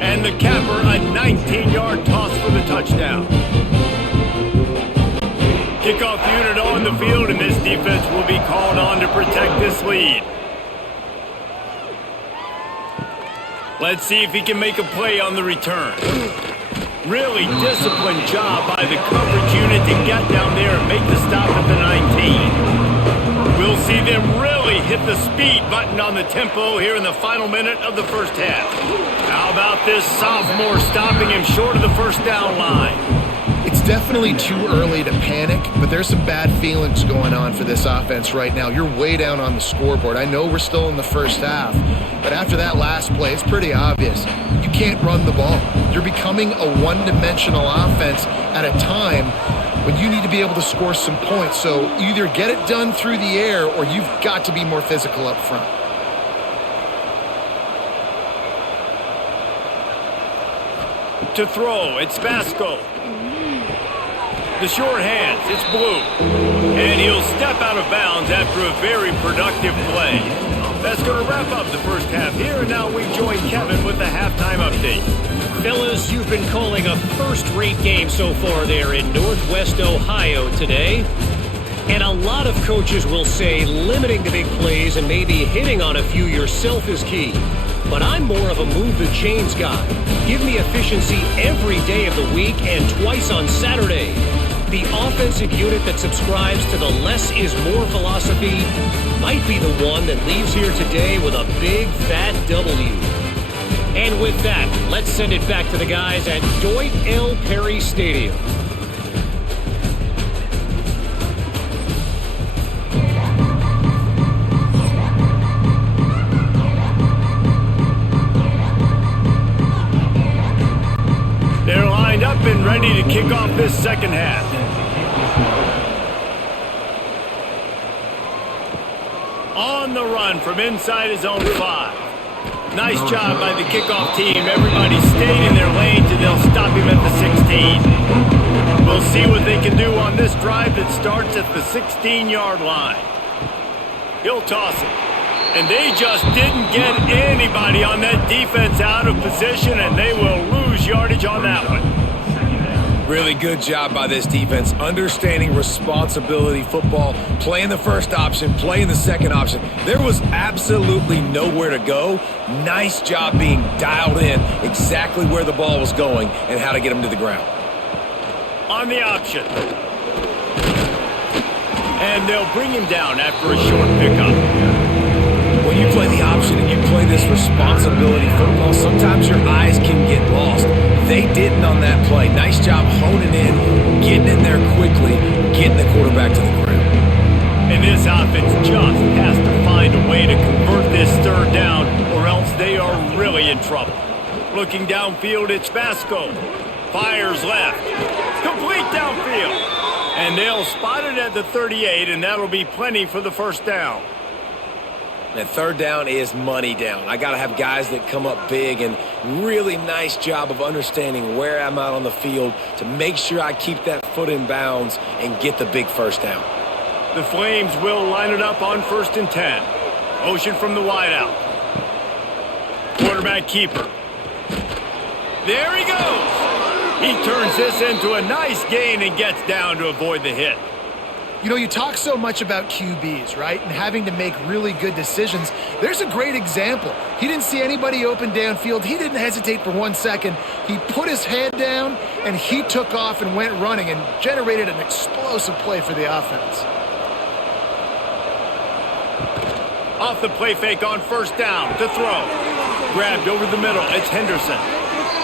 And the capper, a 19-yard toss for the touchdown. Kickoff unit on the field, and this defense will be called on to protect this lead. Let's see if he can make a play on the return. Really disciplined job by the coverage unit to get down there and make the stop at the 19. We'll see them really hit the speed button on the tempo here in the final minute of the first half. How about this sophomore stopping him short of the first down line? It's definitely too early to panic, but there's some bad feelings going on for this offense right now. You're way down on the scoreboard. I know we're still in the first half, but after that last play, it's pretty obvious. You can't run the ball. You're becoming a one-dimensional offense at a time when you need to be able to score some points. So either get it done through the air or you've got to be more physical up front. To throw, it's Vasco. The short hands, it's Blue. And he'll step out of bounds after a very productive play. That's going to wrap up the first half here, and now we join Kevin with the halftime update. Fellas, you've been calling a first-rate game so far there in Northwest Ohio today. And a lot of coaches will say limiting the big plays and maybe hitting on a few yourself is key. But I'm more of a move the chains guy. Give me efficiency every day of the week and twice on Saturday. The offensive unit that subscribes to the less is more philosophy might be the one that leaves here today with a big fat W. And with that, let's send it back to the guys at Deutsch L. Perry Stadium. and ready to kick off this second half. On the run from inside his own 5. Nice job by the kickoff team. Everybody stayed in their lanes, and they'll stop him at the 16. We'll see what they can do on this drive that starts at the 16-yard line. He'll toss it. And they just didn't get anybody on that defense out of position, and they will lose yardage on that one. Really good job by this defense, understanding responsibility football, playing the first option, playing the second option. There was absolutely nowhere to go. Nice job being dialed in exactly where the ball was going and how to get him to the ground. On the option. And they'll bring him down after a short pickup. When you play the option and you play this responsibility football, sometimes your eyes can get lost. They didn't on that play. Nice job honing in, getting in there quickly, getting the quarterback to the ground. And this offense just has to find a way to convert this third down, or else they are really in trouble. Looking downfield, it's Vasco. Fires left. Complete downfield. And they'll spot it at the 38, and that'll be plenty for the first down. That third down is money down. I got to have guys that come up big, and really nice job of understanding where I'm out on the field to make sure I keep that foot in bounds and get the big first down. The Flames will line it up on 1st and 10. Motion from the wideout. Quarterback keeper. There he goes. He turns this into a nice gain and gets down to avoid the hit. You know, you talk so much about QBs, right? And having to make really good decisions. There's a great example. He didn't see anybody open downfield. He didn't hesitate for 1 second. He put his head down, and he took off and went running and generated an explosive play for the offense. Off the play fake on 1st down to throw. Grabbed over the middle. It's Henderson.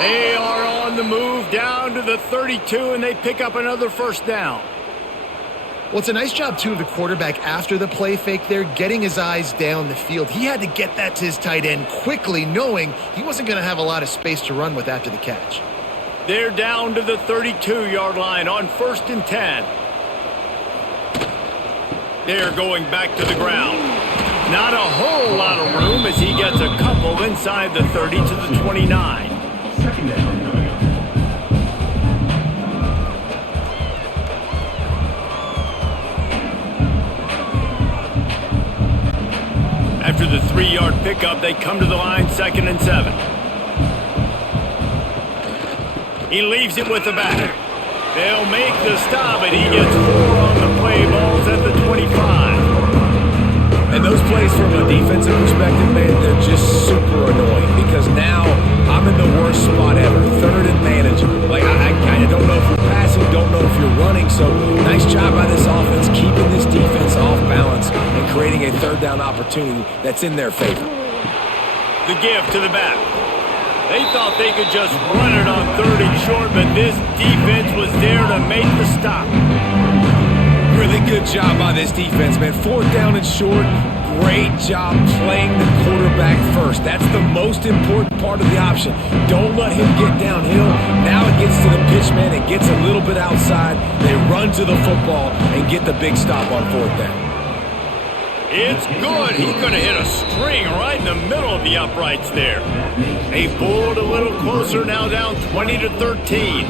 They are on the move down to the 32, and they pick up another 1st down. Well, it's a nice job, too, of the quarterback after the play fake there, getting his eyes down the field. He had to get that to his tight end quickly, knowing he wasn't going to have a lot of space to run with after the catch. They're down to the 32-yard line on 1st and 10. They're going back to the ground. Not a whole lot of room as he gets a couple inside the 30 to the 29. Second down coming up. After the 3-yard pickup, they come to the line 2nd and 7. He leaves it with the back. They'll make the stop, and he gets 4 on the play. Balls at the 25. And those plays from a defensive perspective, man, they're just super annoying because now I'm in the worst spot ever. 3rd and manageable. Like, I don't know if you're passing, don't know if you're running. So nice job by this offense keeping this defense off balance and creating a 3rd down opportunity that's in their favor. The give to the back. They thought they could just run it on 3rd and short, but this defense was there to make the stop. Really good job by this defense, man. 4th down and short. Great job playing the quarterback first. That's the most important part of the option. Don't let him get downhill. Now it gets to the pitch man. It gets a little bit outside. They run to the football and get the big stop on 4th down. It's good. He's going to hit a string right in the middle of the uprights there. They pulled a little closer, now down 20 to 13.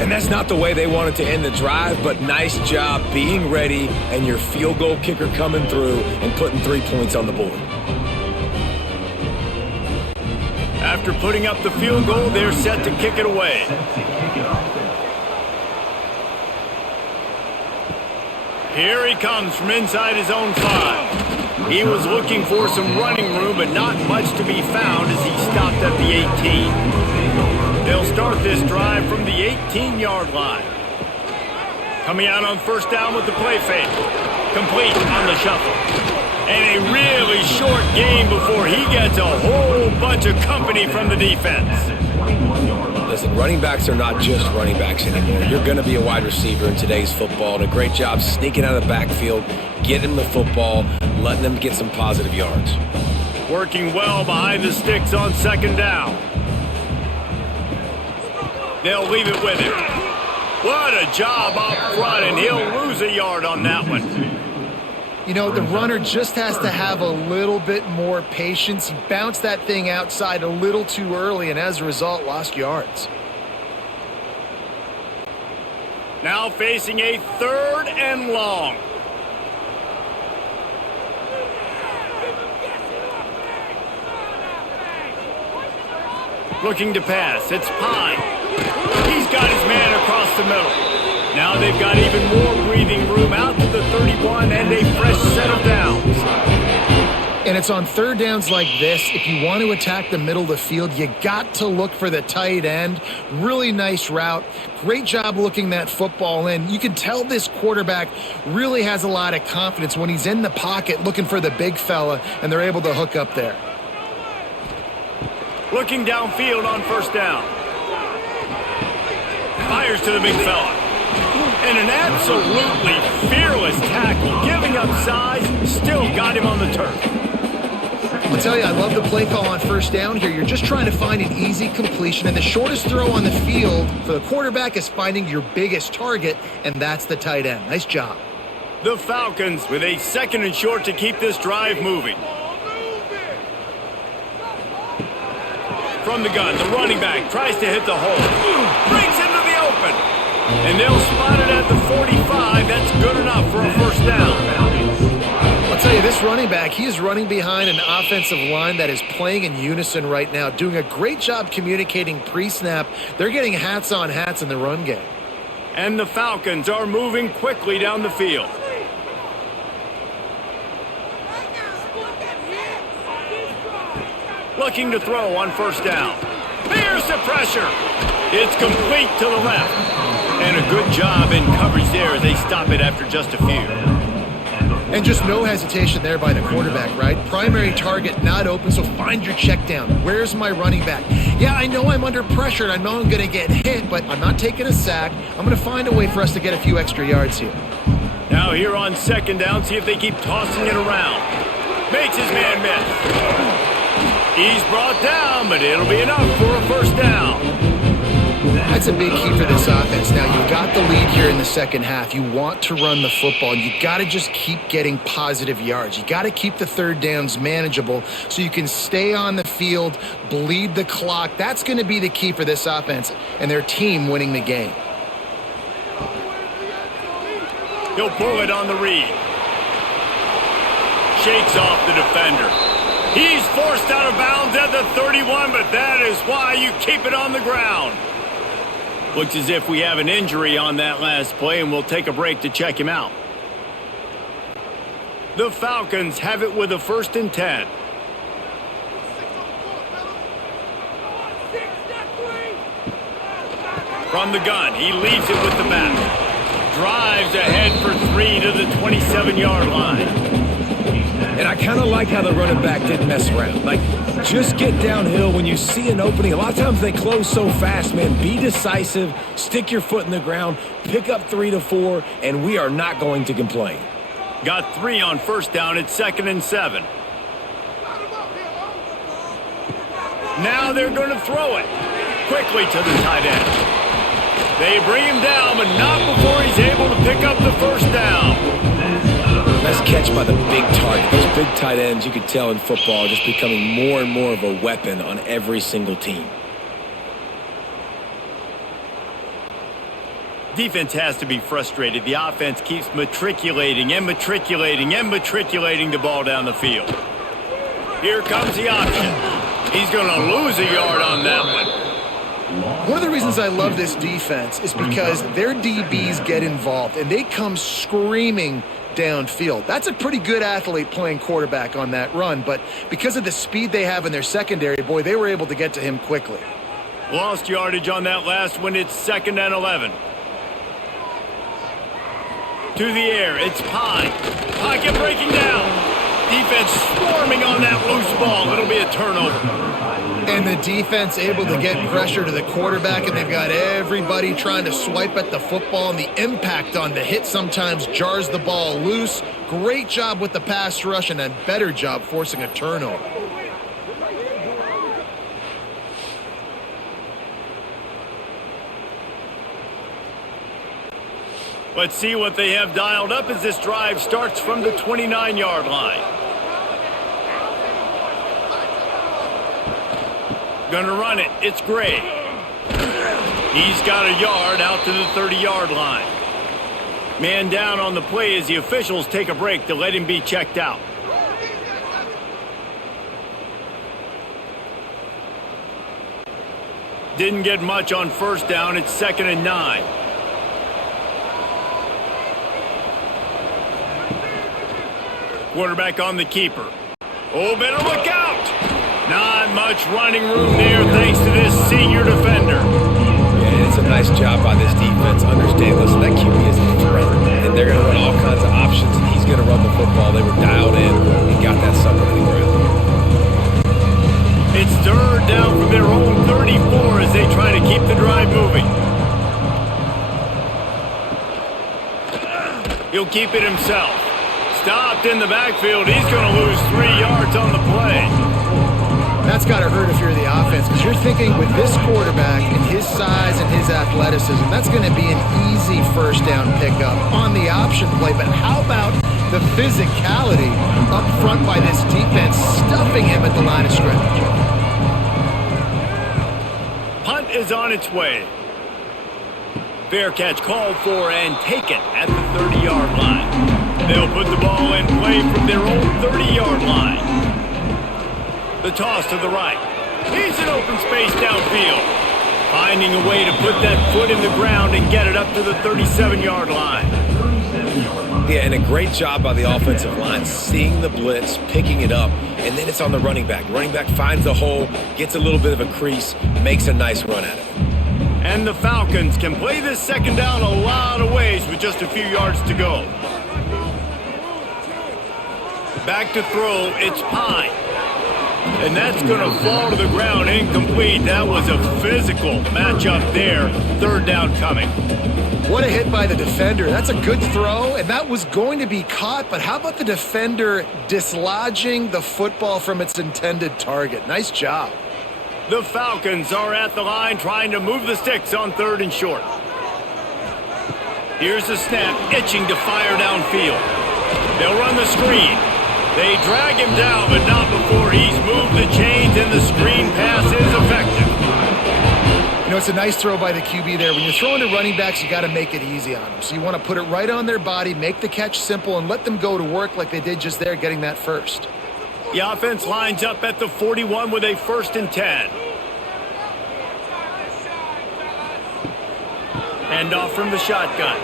And that's not the way they wanted to end the drive, but nice job being ready and your field goal kicker coming through and putting 3 points on the board. After putting up the field goal, they're set to kick it away. Here he comes from inside his own 5. He was looking for some running room, but not much to be found as he stopped at the 18. They'll start this drive from the 18-yard line. Coming out on 1st down with the play fake. Complete on the shuffle. And a really short game before he gets a whole bunch of company from the defense. Listen, running backs are not just running backs anymore. You're going to be a wide receiver in today's football. And a great job sneaking out of the backfield, getting the football, letting them get some positive yards. Working well behind the sticks on 2nd down. They'll leave it with him. What a job up front, and he'll lose a yard on that one. You know, the runner just has to have a little bit more patience. He bounced that thing outside a little too early, and as a result, lost yards. Now facing a 3rd and long. Looking to pass. It's Pine. He's got his man across the middle. Now they've got even more breathing room out to the 31 and a fresh set of downs. And it's on 3rd downs like this. If you want to attack the middle of the field, you got to look for the tight end. Really nice route. Great job looking that football in. You can tell this quarterback really has a lot of confidence when he's in the pocket looking for the big fella, and they're able to hook up there. Looking downfield on 1st down. Fires to the big fella. And an absolutely fearless tackle. Giving up size, still got him on the turf. I'll tell you, I love the play call on 1st down here. You're just trying to find an easy completion, and the shortest throw on the field for the quarterback is finding your biggest target, and that's the tight end. Nice job. The Falcons with a 2nd and short to keep this drive moving. From the gun, the running back tries to hit the hole. Breaks into the open. And they'll spot it at the 45. That's good enough for a 1st down. I'll tell you, this running back, he is running behind an offensive line that is playing in unison right now, doing a great job communicating pre-snap. They're getting hats on hats in the run game. And the Falcons are moving quickly down the field. Looking to throw on 1st down. Here's the pressure. It's complete to the left. And a good job in coverage there as they stop it after just a few. And just no hesitation there by the quarterback, right? Primary target not open, so find your check down. Where's my running back? Yeah, I know I'm under pressure, and I know I'm going to get hit, but I'm not taking a sack. I'm going to find a way for us to get a few extra yards here. Now here on 2nd down, see if they keep tossing it around. Makes his man miss. He's brought down, but it'll be enough for a 1st down. That's a big key for this offense. Now, you've got the lead here in the 2nd half. You want to run the football. You got to just keep getting positive yards. You got to keep the 3rd downs manageable so you can stay on the field, bleed the clock. That's going to be the key for this offense and their team winning the game. He'll pull it on the read. Shakes off the defender. He's forced out of bounds at the 31, but that is why you keep it on the ground. Looks as if we have an injury on that last play, and we'll take a break to check him out. The Falcons have it with a 1st and 10. From the gun, he leaves it with the back. Drives ahead for 3 to the 27-yard line. And I kind of like how the running back didn't mess around. Like, just get downhill when you see an opening. A lot of times they close so fast, man. Be decisive, stick your foot in the ground, pick up 3 to 4, and we are not going to complain. Got 3 on 1st down. It's 2nd and 7. Now they're going to throw it quickly to the tight end. They bring him down, but not before he's able to pick up the 1st down. Nice catch by the big target. Those big tight ends, you could tell in football, are just becoming more and more of a weapon on every single team. Defense has to be frustrated. The offense keeps matriculating and matriculating and matriculating the ball down the field. Here comes the option. He's going to lose a yard on that one. One of the reasons I love this defense is because their DBs get involved, and they come screaming downfield. That's a pretty good athlete playing quarterback on that run, but because of the speed they have in their secondary, boy, they were able to get to him quickly. Lost yardage on that last one. It's 2nd and 11. To the air, it's Pine. Pocket breaking down. Defense swarming on that loose ball. It'll be a turnover. And the defense able to get pressure to the quarterback, and they've got everybody trying to swipe at the football, and the impact on the hit sometimes jars the ball loose. Great job with the pass rush, and a better job forcing a turnover. Let's see what they have dialed up as this drive starts from the 29-yard line. Gonna run it. It's Gray. He's got a yard out to the 30-yard line. Man down on the play as the officials take a break to let him be checked out. Didn't get much on first down. It's 2nd and 9. Quarterback on the keeper. Oh, better look out! Not much running room there thanks to this senior defender. Yeah, it's a nice job by this defense. Understand, listen, that QB is a threat, and they're going to run all kinds of options, and he's going to run the football. They were dialed in and got that sucker to the ground. It's 3rd down from their own 34 as they try to keep the drive moving. He'll keep it himself. Stopped in the backfield. He's going to lose 3 yards on the play. That's got to hurt if you're the offense, because you're thinking with this quarterback and his size and his athleticism, that's going to be an easy first down pickup on the option play. But how about the physicality up front by this defense, stuffing him at the line of scrimmage? Punt is on its way. Fair catch called for and taken at the 30-yard line. They'll put the ball in play from their own 30-yard line. The toss to the right. He's in open space downfield. Finding a way to put that foot in the ground and get it up to the 37-yard line. Yeah, and a great job by the offensive line, seeing the blitz, picking it up, and then it's on the running back. Running back finds the hole, gets a little bit of a crease, makes a nice run at it. And the Falcons can play this 2nd down a lot of ways with just a few yards to go. Back to throw, it's Pine. And that's going to fall to the ground incomplete. That was a physical matchup there. 3rd down coming. What a hit by the defender. That's a good throw, and that was going to be caught, but how about the defender dislodging the football from its intended target? Nice job. The Falcons are at the line trying to move the sticks on 3rd and short. Here's the snap, itching to fire downfield. They'll run the screen. They drag him down, but not before he's moved the chains, and the screen pass is effective. You know, it's a nice throw by the QB there. When you're throwing to running backs, you got to make it easy on them. So you want to put it right on their body, make the catch simple, and let them go to work like they did just there, getting that first. The offense lines up at the 41 with a 1st and 10. Hand off from the shotgun.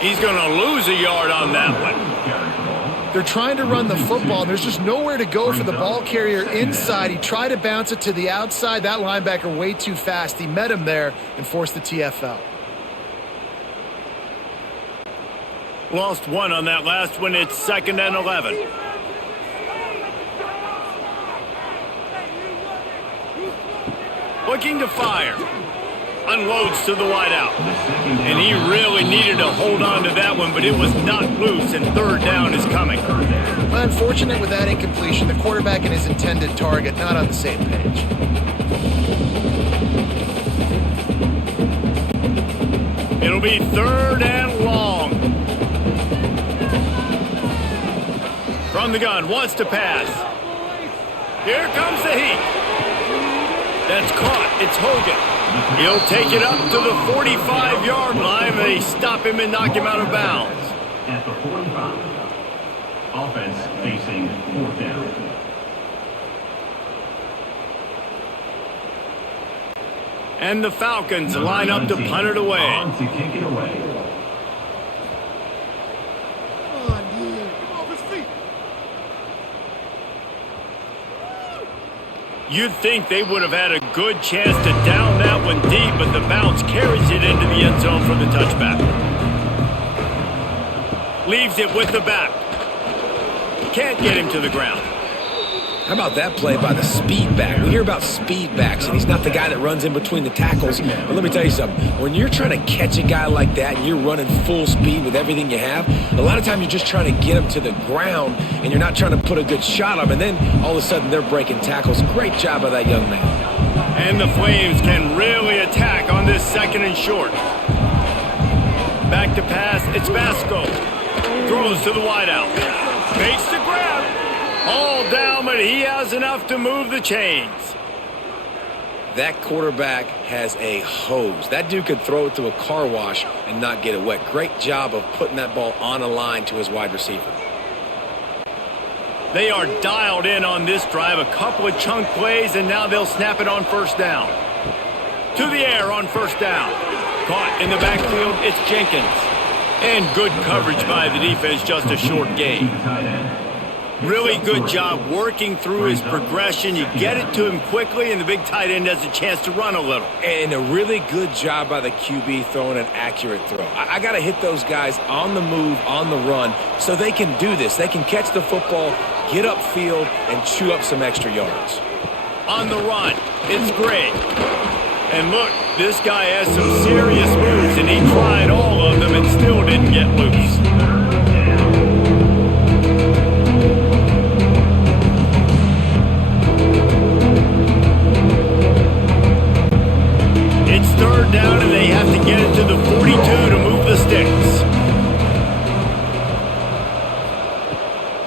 He's going to lose a yard on that one. They're trying to run the football, and there's just nowhere to go for the ball carrier inside. He tried to bounce it to the outside. That linebacker way too fast. He met him there and forced the TFL. Lost 1 on that last one. It's 2nd and 11. Looking to fire. Unloads to the wideout. And he really needed to hold on to that one, but it was not loose, and 3rd down is coming. Unfortunate with that incompletion. The quarterback and his intended target not on the same page. It'll be 3rd and long. From the gun, wants to pass. Here comes the heat. That's caught. It's Hogan. He'll take it up to the 45-yard line. They stop him and knock him out of bounds. At the 45. Offense facing 4th down. And the Falcons line up to punt it away. On to kick it away. You'd think they would have had a good chance to down that one deep, but the bounce carries it into the end zone for the touchback. Leaves it with the back. Can't get him to the ground. How about that play by the speed back? We hear about speed backs, and he's not the guy that runs in between the tackles. But let me tell you something. When you're trying to catch a guy like that and you're running full speed with everything you have, a lot of times you're just trying to get him to the ground, and you're not trying to put a good shot on him, and then all of a sudden they're breaking tackles. Great job by that young man. And the Flames can really attack on this 2nd and short. Back to pass, it's Vasco. Throws to the wideout. Makes the grab. All down, but he has enough to move the chains. That quarterback has a hose. That dude could throw it to a car wash and not get it wet. Great job of putting that ball on a line to his wide receiver. They are dialed in on this drive. A couple of chunk plays, and now they'll snap it on first down. To the air on first down. Caught in the backfield, it's Jenkins. And good coverage by the defense, just a short gain. Really good job working through his progression. You get it to him quickly, and the big tight end has a chance to run a little. And a really good job by the QB throwing an accurate throw. I got to hit those guys on the move, on the run, so they can do this. They can catch the football, get upfield, and chew up some extra yards. On the run, it's Gray. And look, this guy has some serious moves, and he tried all of them and still didn't get loose. It's third down, and they have to get it to the 42 to move the sticks.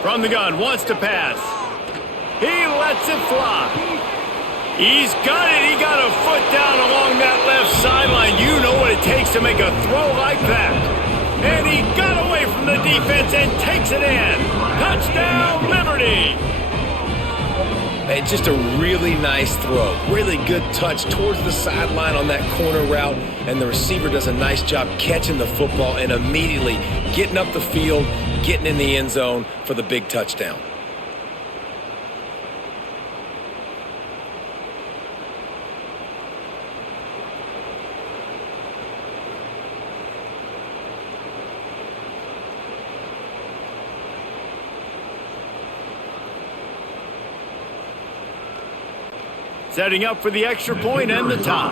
From the gun, wants to pass. He lets it fly. He's got it. He got a foot down along that left sideline. You know what it takes to make a throw like that. And he got away from the defense and takes it in. Touchdown, Liberty. And just a really nice throw. Really good touch towards the sideline on that corner route. And the receiver does a nice job catching the football and immediately getting up the field, getting in the end zone for the big touchdown. Setting up for the extra point and the tie.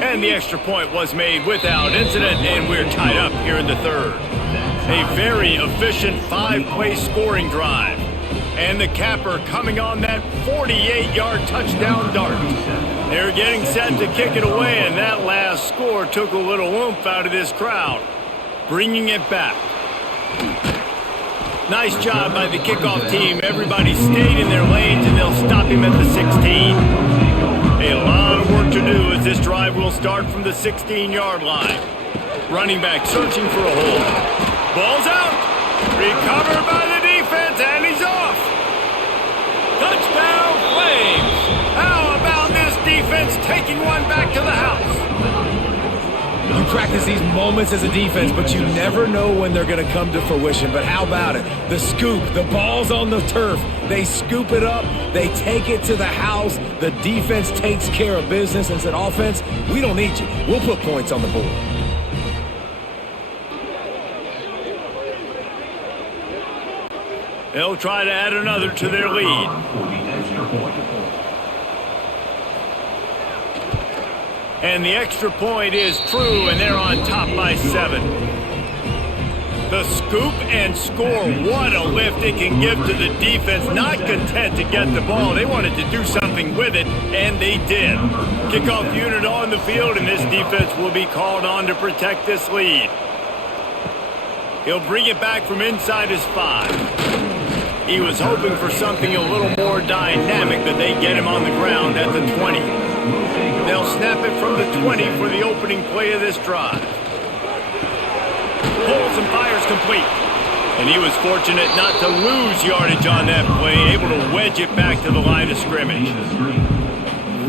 And the extra point was made without incident, and we're tied up here in the third. A very efficient 5-play scoring drive. And the capper coming on that 48-yard touchdown dart. They're getting set to kick it away, and that last score took a little oomph out of this crowd. Bringing it back. Nice job by the kickoff team. Everybody stayed in their lanes, and they'll stop him at the 16. A lot of work to do as this drive will start from the 16-yard line. Running back searching for a hole. Ball's out. Recovered by the defense, and he's off. Touchdown, Flames. How about this defense taking one back to the house? You practice these moments as a defense, but you never know when they're going to come to fruition. But how about it? The scoop, the ball's on the turf. They scoop it up. They take it to the house. The defense takes care of business and said, offense, we don't need you. We'll put points on the board. They'll try to add another to their lead. And the extra point is true, and they're on top by 7. The scoop and score. What a lift it can give to the defense. Not content to get the ball. They wanted to do something with it, and they did. Kickoff unit on the field, and this defense will be called on to protect this lead. He'll bring it back from inside his 5. He was hoping for something a little more dynamic, but they get him on the ground at the 20. They'll snap it from the 20 for the opening play of this drive. Pulls and fires complete. And he was fortunate not to lose yardage on that play, able to wedge it back to the line of scrimmage.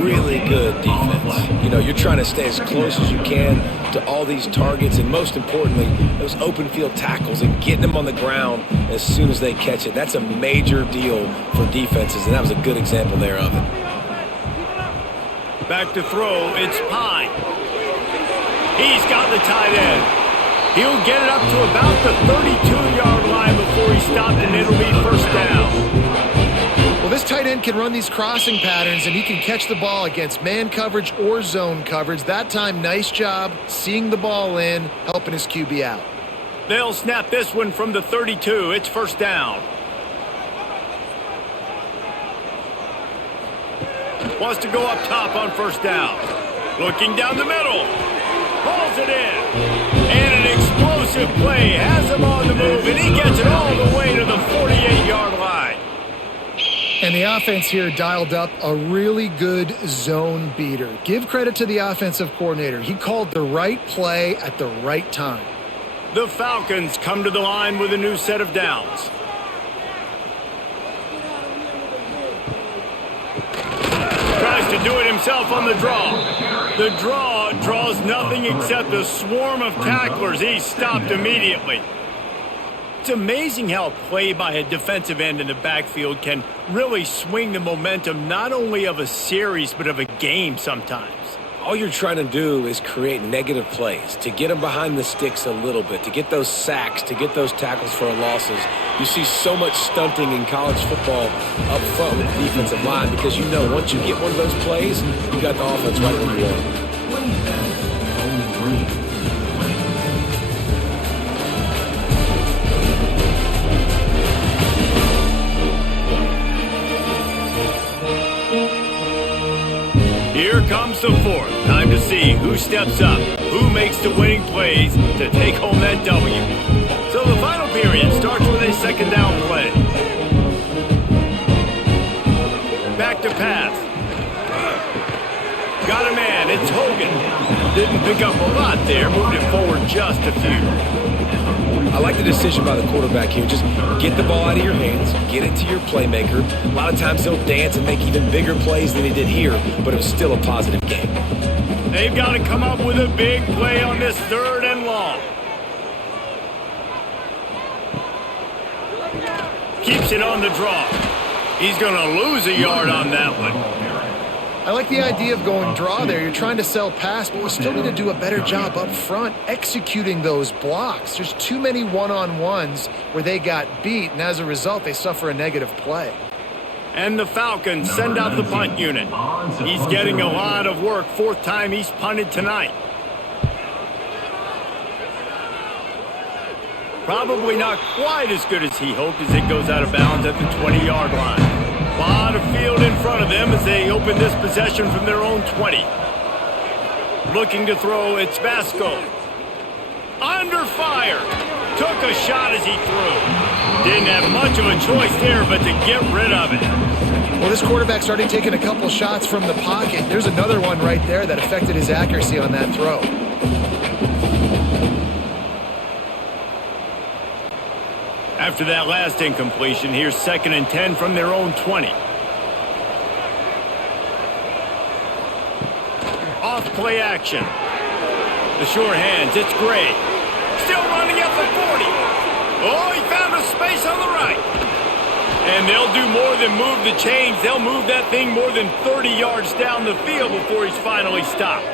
Really good defense. You know, you're trying to stay as close as you can to all these targets, and most importantly, those open field tackles and getting them on the ground as soon as they catch it. That's a major deal for defenses, and that was a good example there of it. Back to throw, it's Pine. He's got the tight end. He'll get it up to about the 32-yard line before he stopped, and it'll be first down. Well, this tight end can run these crossing patterns, and he can catch the ball against man coverage or zone coverage. That time, nice job seeing the ball in, helping his QB out. They'll snap this one from the 32. It's first down. Wants to go up top on first down. Looking down the middle. Pulls it in. And an explosive play has him on the move, and he gets it all the way to the 48-yard line. And the offense here dialed up a really good zone beater. Give credit to the offensive coordinator. He called the right play at the right time. The Falcons come to the line with a new set of downs. Tries to do it himself on the draw. The draw draws nothing except a swarm of tacklers. He's stopped immediately. It's amazing how a play by a defensive end in the backfield can really swing the momentum not only of a series but of a game sometimes. All you're trying to do is create negative plays, to get them behind the sticks a little bit, to get those sacks, to get those tackles for losses. You see so much stunting in college football up front with the defensive line because you know once you get one of those plays, you got the offense right where you want it. Here comes the fourth. Time to see who steps up, who makes the winning plays to take home that W. So the final period starts with a second down play. Back to pass. Got a man. It's Hogan. Didn't pick up a lot there. Moved it forward just a few. I like the decision by the quarterback here. Just get the ball out of your hands, get it to your playmaker. A lot of times he'll dance and make even bigger plays than he did here, but it was still a positive game. They've got to come up with a big play on this 3rd and long. Keeps it on the draw. He's going to lose a yard on that one. I like the idea of going draw there. You're trying to sell pass, but we still need to do a better job up front executing those blocks. There's too many one-on-ones where they got beat, and as a result, they suffer a negative play. And the Falcons send out the punt unit. He's getting a lot of work. 4th time he's punted tonight. Probably not quite as good as he hoped as it goes out of bounds at the 20-yard line. A lot of field in front of them as they open this possession from their own 20. Looking to throw, it's Vasco. Under fire. Took a shot as he threw. Didn't have much of a choice there but to get rid of it. Well, this quarterback's already taken a couple shots from the pocket. There's another one right there that affected his accuracy on that throw. After that last incompletion, here's 2nd and 10 from their own 20. Off play action. The sure hands, it's Gray. Still running at the 40. Oh, he found a space on the right. And they'll do more than move the chains. They'll move that thing more than 30 yards down the field before he's finally stopped.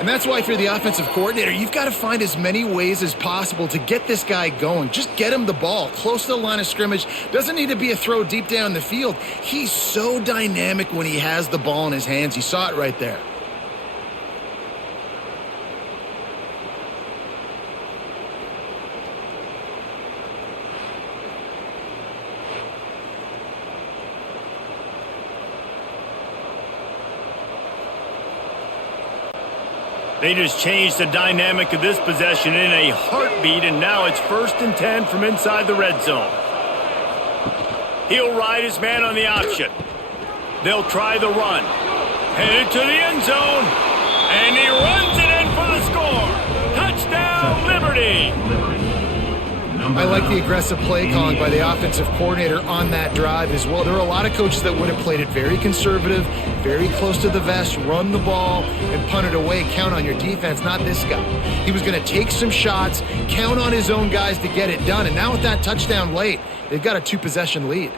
And that's why if you're the offensive coordinator, you've got to find as many ways as possible to get this guy going. Just get him the ball close to the line of scrimmage. Doesn't need to be a throw deep down the field. He's so dynamic when he has the ball in his hands. You saw it right there. They just changed the dynamic of this possession in a heartbeat, and now it's 1st and 10 from inside the red zone. He'll ride his man on the option. They'll try the run. Headed to the end zone, and he runs it in for the score. Touchdown, Liberty! I like the aggressive play calling by the offensive coordinator on that drive as well. There were a lot of coaches that would have played it very conservative, very close to the vest, run the ball, and punt it away. Count on your defense, not this guy. He was going to take some shots, count on his own guys to get it done. And now with that touchdown late, they've got a 2-possession lead.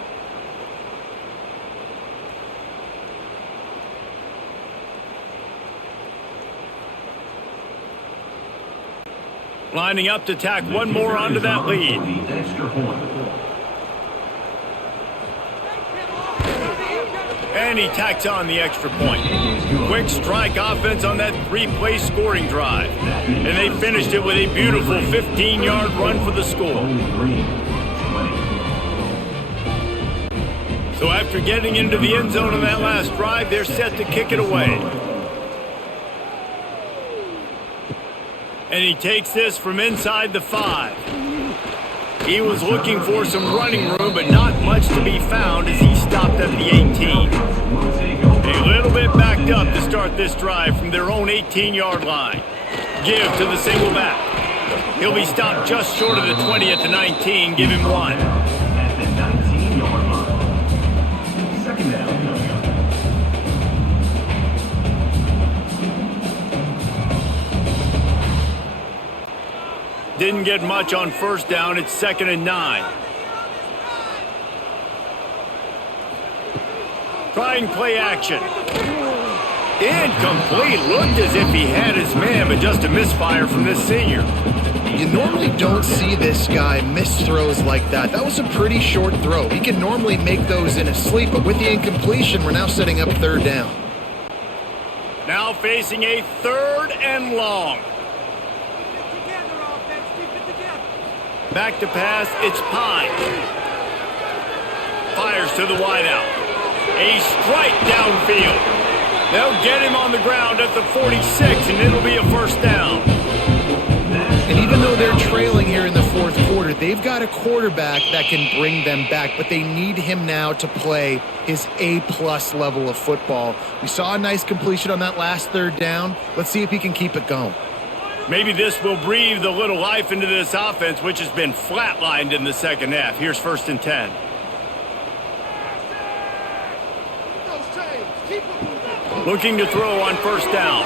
Lining up to tack one more onto that lead. And he tacks on the extra point. Quick strike offense on that 3-play scoring drive. And they finished it with a beautiful 15-yard run for the score. So after getting into the end zone on that last drive, they're set to kick it away. And he takes this from inside the 5. He was looking for some running room, but not much to be found as he stopped at the 18. A little bit backed up to start this drive from their own 18-yard line. Give to the single back. He'll be stopped just short of the 20 at the 19. Give him 1. At the 19-yard line. Second down coming up. Didn't get much on first down. It's 2nd and 9. Trying play action. Incomplete. Looked as if he had his man, but just a misfire from this senior. You normally don't see this guy miss throws like that. That was a pretty short throw. He can normally make those in his sleep, but with the incompletion, we're now setting up 3rd down. Now facing a 3rd and long. Back to pass, it's Pine. Fires to the wideout. A strike downfield. They'll get him on the ground at the 46, and it'll be a 1st down. And even though they're trailing here in the 4th quarter, they've got a quarterback that can bring them back, but they need him now to play his A-plus level of football. We saw a nice completion on that last 3rd down. Let's see if he can keep it going. Maybe this will breathe a little life into this offense, which has been flatlined in the 2nd half. Here's 1st and 10. Looking to throw on 1st down.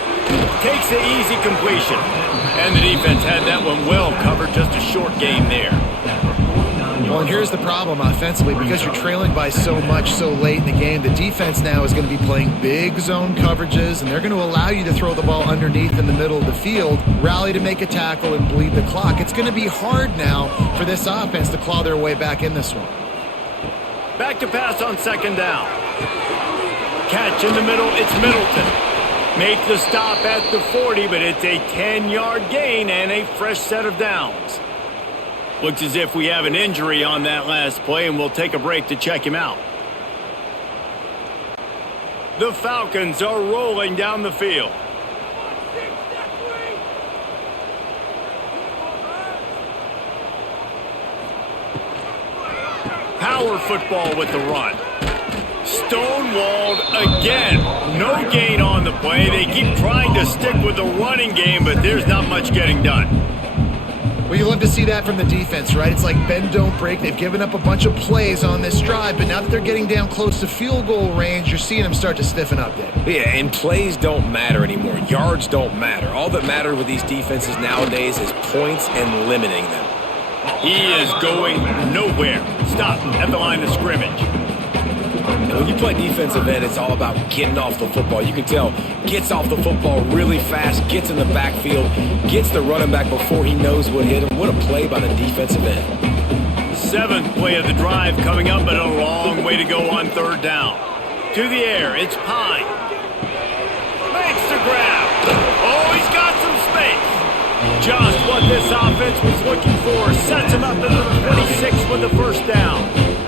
Takes the easy completion. And the defense had that one well covered. Just a short game there. Well, and here's the problem offensively. Because you're trailing by so much so late in the game, the defense now is going to be playing big zone coverages, and they're going to allow you to throw the ball underneath in the middle of the field, rally to make a tackle, and bleed the clock. It's going to be hard now for this offense to claw their way back in this one. Back to pass on 2nd down. Catch in the middle, it's Middleton. Make the stop at the 40, but it's a 10-yard gain and a fresh set of downs. Looks as if we have an injury on that last play, and we'll take a break to check him out. The Falcons are rolling down the field. Power football with the run. Stonewalled again. No gain on the play. They keep trying to stick with the running game, but there's not much getting done. Well, you love to see that from the defense, right? It's like bend, don't break. They've given up a bunch of plays on this drive, but now that they're getting down close to field goal range, you're seeing them start to stiffen up there. Yeah, and plays don't matter anymore. Yards don't matter. All that matters with these defenses nowadays is points and limiting them. He is going nowhere. Stop at the line of scrimmage. And when you play defensive end, it's all about getting off the football. You can tell, gets off the football really fast, gets in the backfield, gets the running back before he knows what hit him. What a play by the defensive end. 7th play of the drive coming up, but a long way to go on 3rd down. To the air, it's Pine. Makes the grab. Oh, he's got some space. Just what this offense was looking for. Sets him up at the 26 with the 1st down.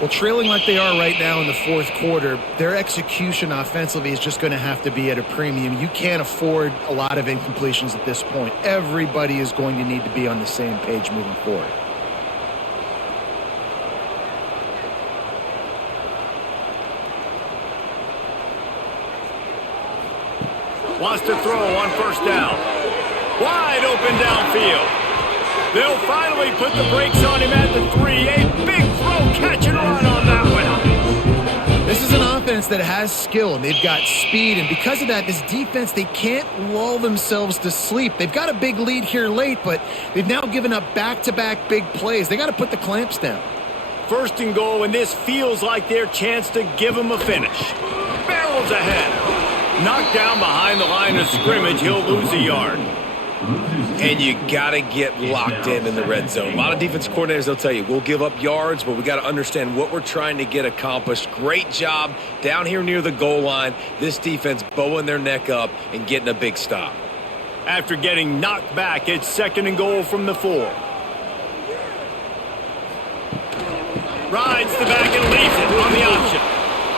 Well, trailing like they are right now in the 4th quarter, their execution offensively is just going to have to be at a premium. You can't afford a lot of incompletions at this point. Everybody is going to need to be on the same page moving forward. Wants to throw on 1st down. Wide open downfield. They'll finally put the brakes on him at the 3. A big throw, catch and run on that one. This is an offense that has skill, and they've got speed, and because of that, this defense, they can't lull themselves to sleep. They've got a big lead here late, but they've now given up back-to-back big plays. They got to put the clamps down. 1st and goal, and this feels like their chance to give them a finish. Barrels ahead. Knocked down behind the line of scrimmage, he'll lose a yard. And you got to get locked in the red zone. A lot of defense coordinators, they'll tell you, we'll give up yards, but we got to understand what we're trying to get accomplished. Great job down here near the goal line. This defense bowing their neck up and getting a big stop. After getting knocked back, it's 2nd and goal from the 4. Rides the back and leaves it on the option.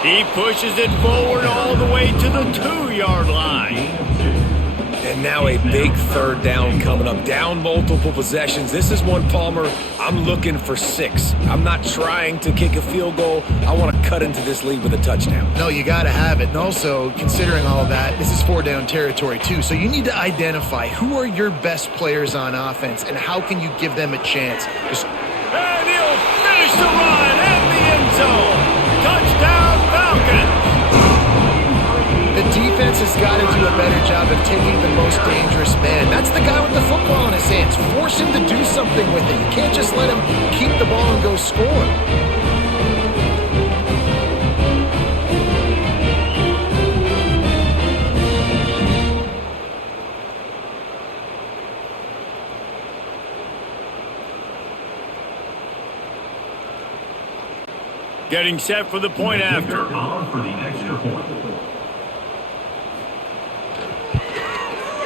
He pushes it forward all the way to the 2-yard line. And And now a big third down coming up. Down multiple possessions. This is one, Palmer, I'm looking for 6. I'm not trying to kick a field goal. I want to cut into this lead with a touchdown. No, you got to have it. And also, considering all that, this is 4-down territory too. So you need to identify who are your best players on offense and how can you give them a chance. And he'll finish the run at the end zone. Touchdown, Falcons! The defense has got to do a better job of taking the most dangerous man. That's the guy with the football in his hands. Force him to do something with it. You can't just let him keep the ball and go score. Getting set for the point after. On for the extra point.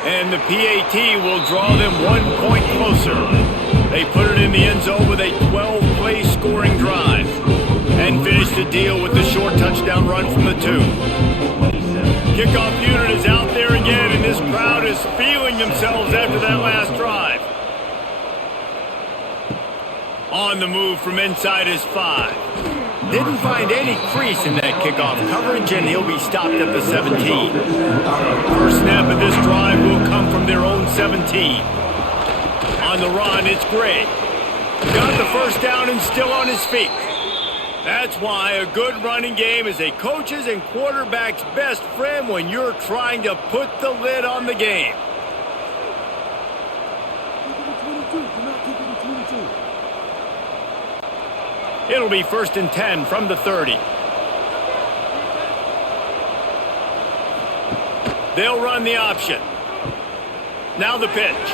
And the PAT will draw them 1 point closer. They put it in the end zone with a 12-play scoring drive and finish the deal with the short touchdown run from the 2. Kickoff unit is out there again, and this crowd is feeling themselves after that last drive. On the move from inside his 5. Didn't find any crease in that kickoff coverage, and he'll be stopped at the 17. First snap of this drive will come from their own 17. On the run, it's Gray. Got the first down and still on his feet. That's why a good running game is a coach's and quarterback's best friend when you're trying to put the lid on the game. It'll be 1st and 10 from the 30. They'll run the option. Now the pitch.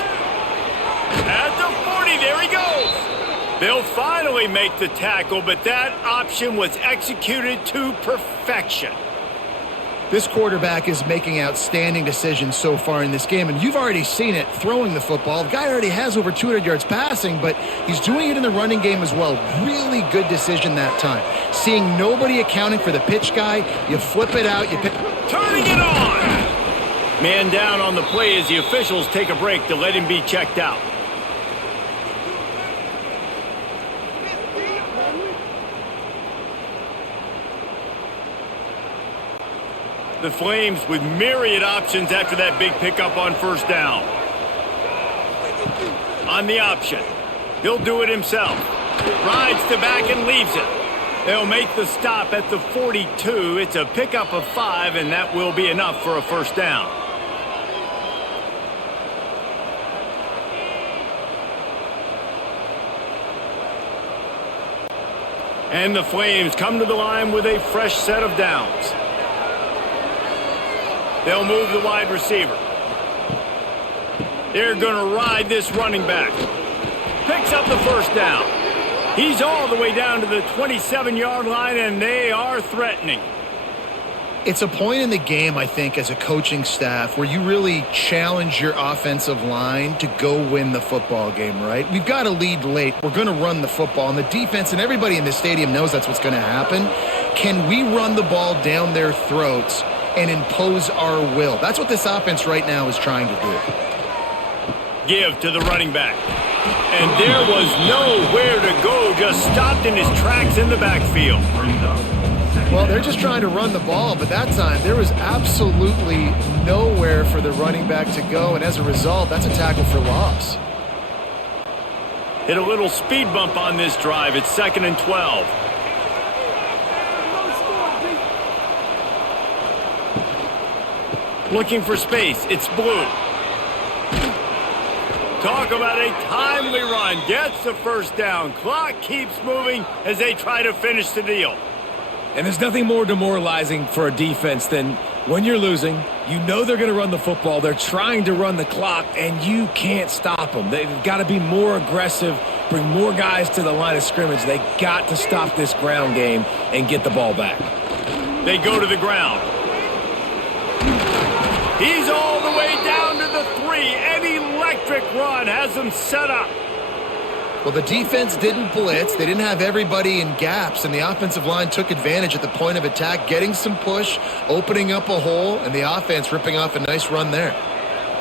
At the 40, there he goes. They'll finally make the tackle, but that option was executed to perfection. This quarterback is making outstanding decisions so far in this game, and you've already seen it throwing the football. The guy already has over 200 yards passing, but he's doing it in the running game as well. Really good decision that time. Seeing nobody accounting for the pitch guy, you flip it out, you pick... Turning it on! Man down on the play as the officials take a break to let him be checked out. The Flames with myriad options after that big pickup on first down. On the option. He'll do it himself. Rides the back and leaves it. They'll make the stop at the 42. It's a pickup of 5, and that will be enough for a first down. And the Flames come to the line with a fresh set of downs. They'll move the wide receiver. They're going to ride this running back. Picks up the first down. He's all the way down to the 27-yard line, and they are threatening. It's a point in the game, I think, as a coaching staff where you really challenge your offensive line to go win the football game, right? We've got to lead late. We're going to run the football, and the defense and everybody in the stadium knows that's what's going to happen. Can we run the ball down their throats and impose our will? That's what this offense right now is trying to do. Give to the running back. And there was nowhere to go, just stopped in his tracks in the backfield. Well, they're just trying to run the ball, but that time there was absolutely nowhere for the running back to go, and as a result, that's a tackle for loss. Hit a little speed bump on this drive. It's 2nd and 12. Looking for space. It's Blue. Talk about a timely run. Gets the first down. Clock keeps moving as they try to finish the deal. And there's nothing more demoralizing for a defense than when you're losing, you know they're going to run the football, they're trying to run the clock, and you can't stop them. They've got to be more aggressive, bring more guys to the line of scrimmage. They got to stop this ground game and get the ball back. They go to the ground. He's all the way down to the 3. An electric run has them set up. Well, the defense didn't blitz. They didn't have everybody in gaps, and the offensive line took advantage at the point of attack, getting some push, opening up a hole, and the offense ripping off a nice run there.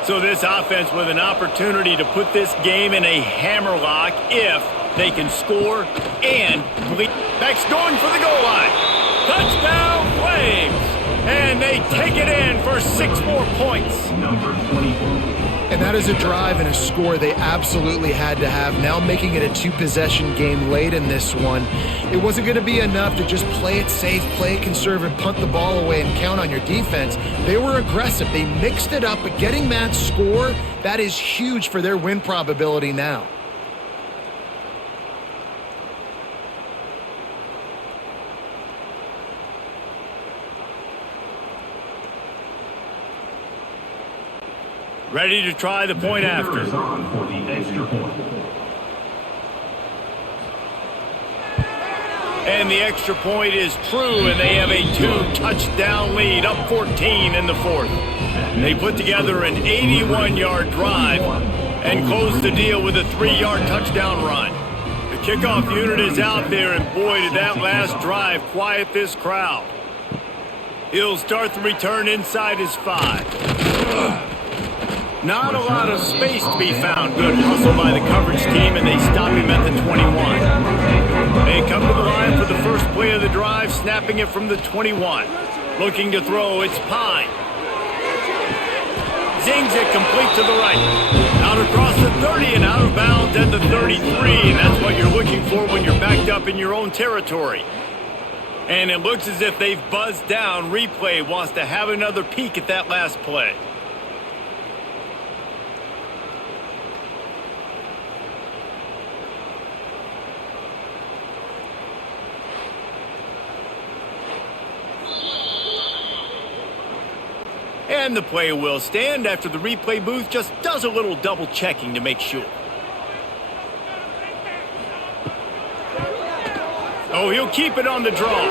So this offense with an opportunity to put this game in a hammerlock if they can score and bleed. Beck's going for the goal line. Touchdown Flames! And they take it in for 6 more points. Number 24. And that is a drive and a score they absolutely had to have. Now making it a 2-possession game late in this one. It wasn't going to be enough to just play it safe, play it conservative, punt the ball away, and count on your defense. They were aggressive. They mixed it up, but getting that score, that is huge for their win probability now. Ready to try the point after. Is on for the extra point. And the extra point is true, and they have a 2-touchdown lead, up 14 in the 4th. They put together an 81-yard drive and close the deal with a 3-yard touchdown run. The kickoff unit is out there, and boy, did that last drive quiet this crowd. He'll start the return inside his 5. Not a lot of space to be found. Good hustle by the coverage team, and they stop him at the 21. They come to the line for the first play of the drive, snapping it from the 21. Looking to throw, it's Pine. Zings it complete to the right. Out across the 30 and out of bounds at the 33. And that's what you're looking for when you're backed up in your own territory. And it looks as if they've buzzed down. Replay wants to have another peek at that last play. And the play will stand after the replay booth just does a little double checking to make sure. Oh, he'll keep it on the draw.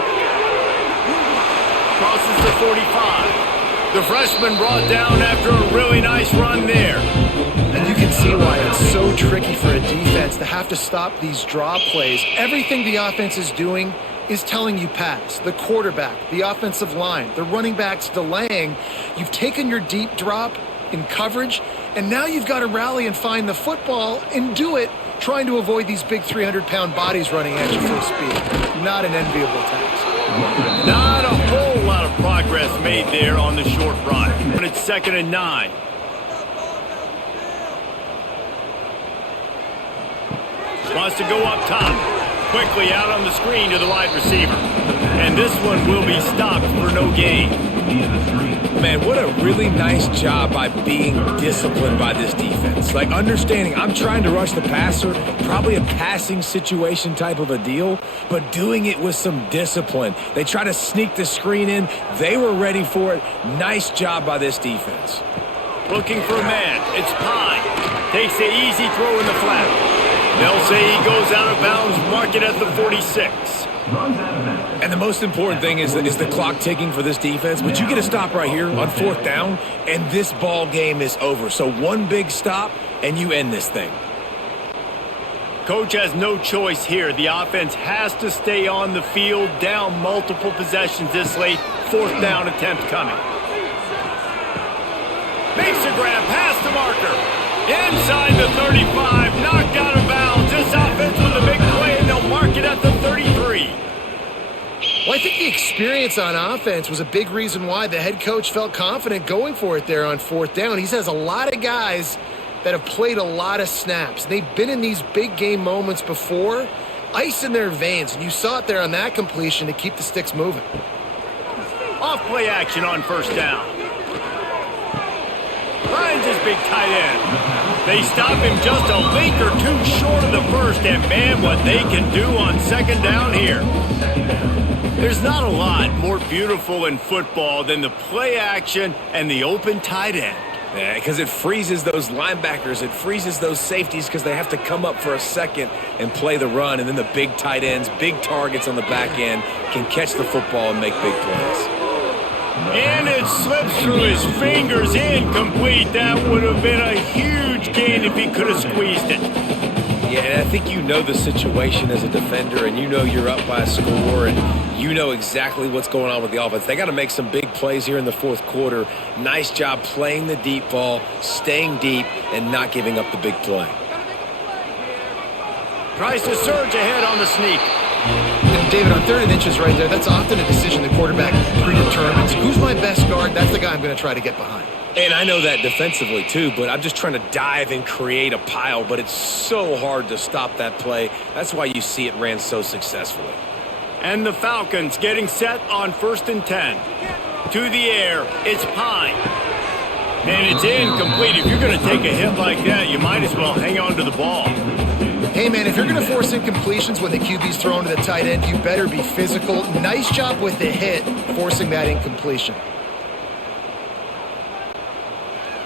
Crosses the 45. The freshman brought down after a really nice run there. And you can see why it's so tricky for a defense to have to stop these draw plays. Everything the offense is doing is telling you pass. The quarterback, the offensive line, the running backs delaying. You've taken your deep drop in coverage, and now you've got to rally and find the football and do it trying to avoid these big 300-pound bodies running at you full speed. Not an enviable task. Not a whole lot of progress made there on the short run. But it's 2nd and 9. Wants to go up top. Quickly out on the screen to the wide receiver. And this one will be stopped for no gain. Man, what a really nice job by being disciplined by this defense. Like understanding I'm trying to rush the passer, probably a passing situation type of a deal, but doing it with some discipline. They try to sneak the screen in. They were ready for it. Nice job by this defense. Looking for a man. It's Pine. Takes the easy throw in the flat. They'll say he goes out of bounds, mark it at the 46. And the most important thing is the clock ticking for this defense, but you get a stop right here on 4th down, and this ball game is over. So one big stop, and you end this thing. Coach has no choice here. The offense has to stay on the field, down multiple possessions this late. 4th down attempt coming. Makes a grab past the marker. Inside the 35, knocked out of bounds. This offense with a big play, and they'll mark it at the 33. Well, I think the experience on offense was a big reason why the head coach felt confident going for it there on 4th down. He says a lot of guys that have played a lot of snaps. They've been in these big game moments before, ice in their veins, and you saw it there on that completion to keep the sticks moving. Off play action on 1st down. Finds his big tight end. They stop him just a link or two short of the first, and man, what they can do on 2nd down here. There's not a lot more beautiful in football than the play action and the open tight end. Yeah, because it freezes those linebackers. It freezes those safeties because they have to come up for a second and play the run, and then the big tight ends, big targets on the back end can catch the football and make big plays. And it slips through his fingers, incomplete. That would have been a huge gain if he could have squeezed it. Yeah, and I think you know the situation as a defender, and you know you're up by a score, and you know exactly what's going on with the offense. They got to make some big plays here in the fourth quarter. Nice job playing the deep ball, staying deep, and not giving up the big play. Tries to surge ahead on the sneak. And David, on 3rd and inches right there, that's often a decision the quarterback predetermines. Who's my best guard? That's the guy I'm going to try to get behind. And I know that defensively too, but I'm just trying to dive and create a pile, but it's so hard to stop that play. That's why you see it ran so successfully. And the Falcons getting set on 1st and 10. To the air, it's Pine. And it's incomplete. If you're going to take a hit like that, you might as well hang on to the ball. Hey, man, if you're going to force incompletions when the QB's thrown to the tight end, you better be physical. Nice job with the hit, forcing that incompletion.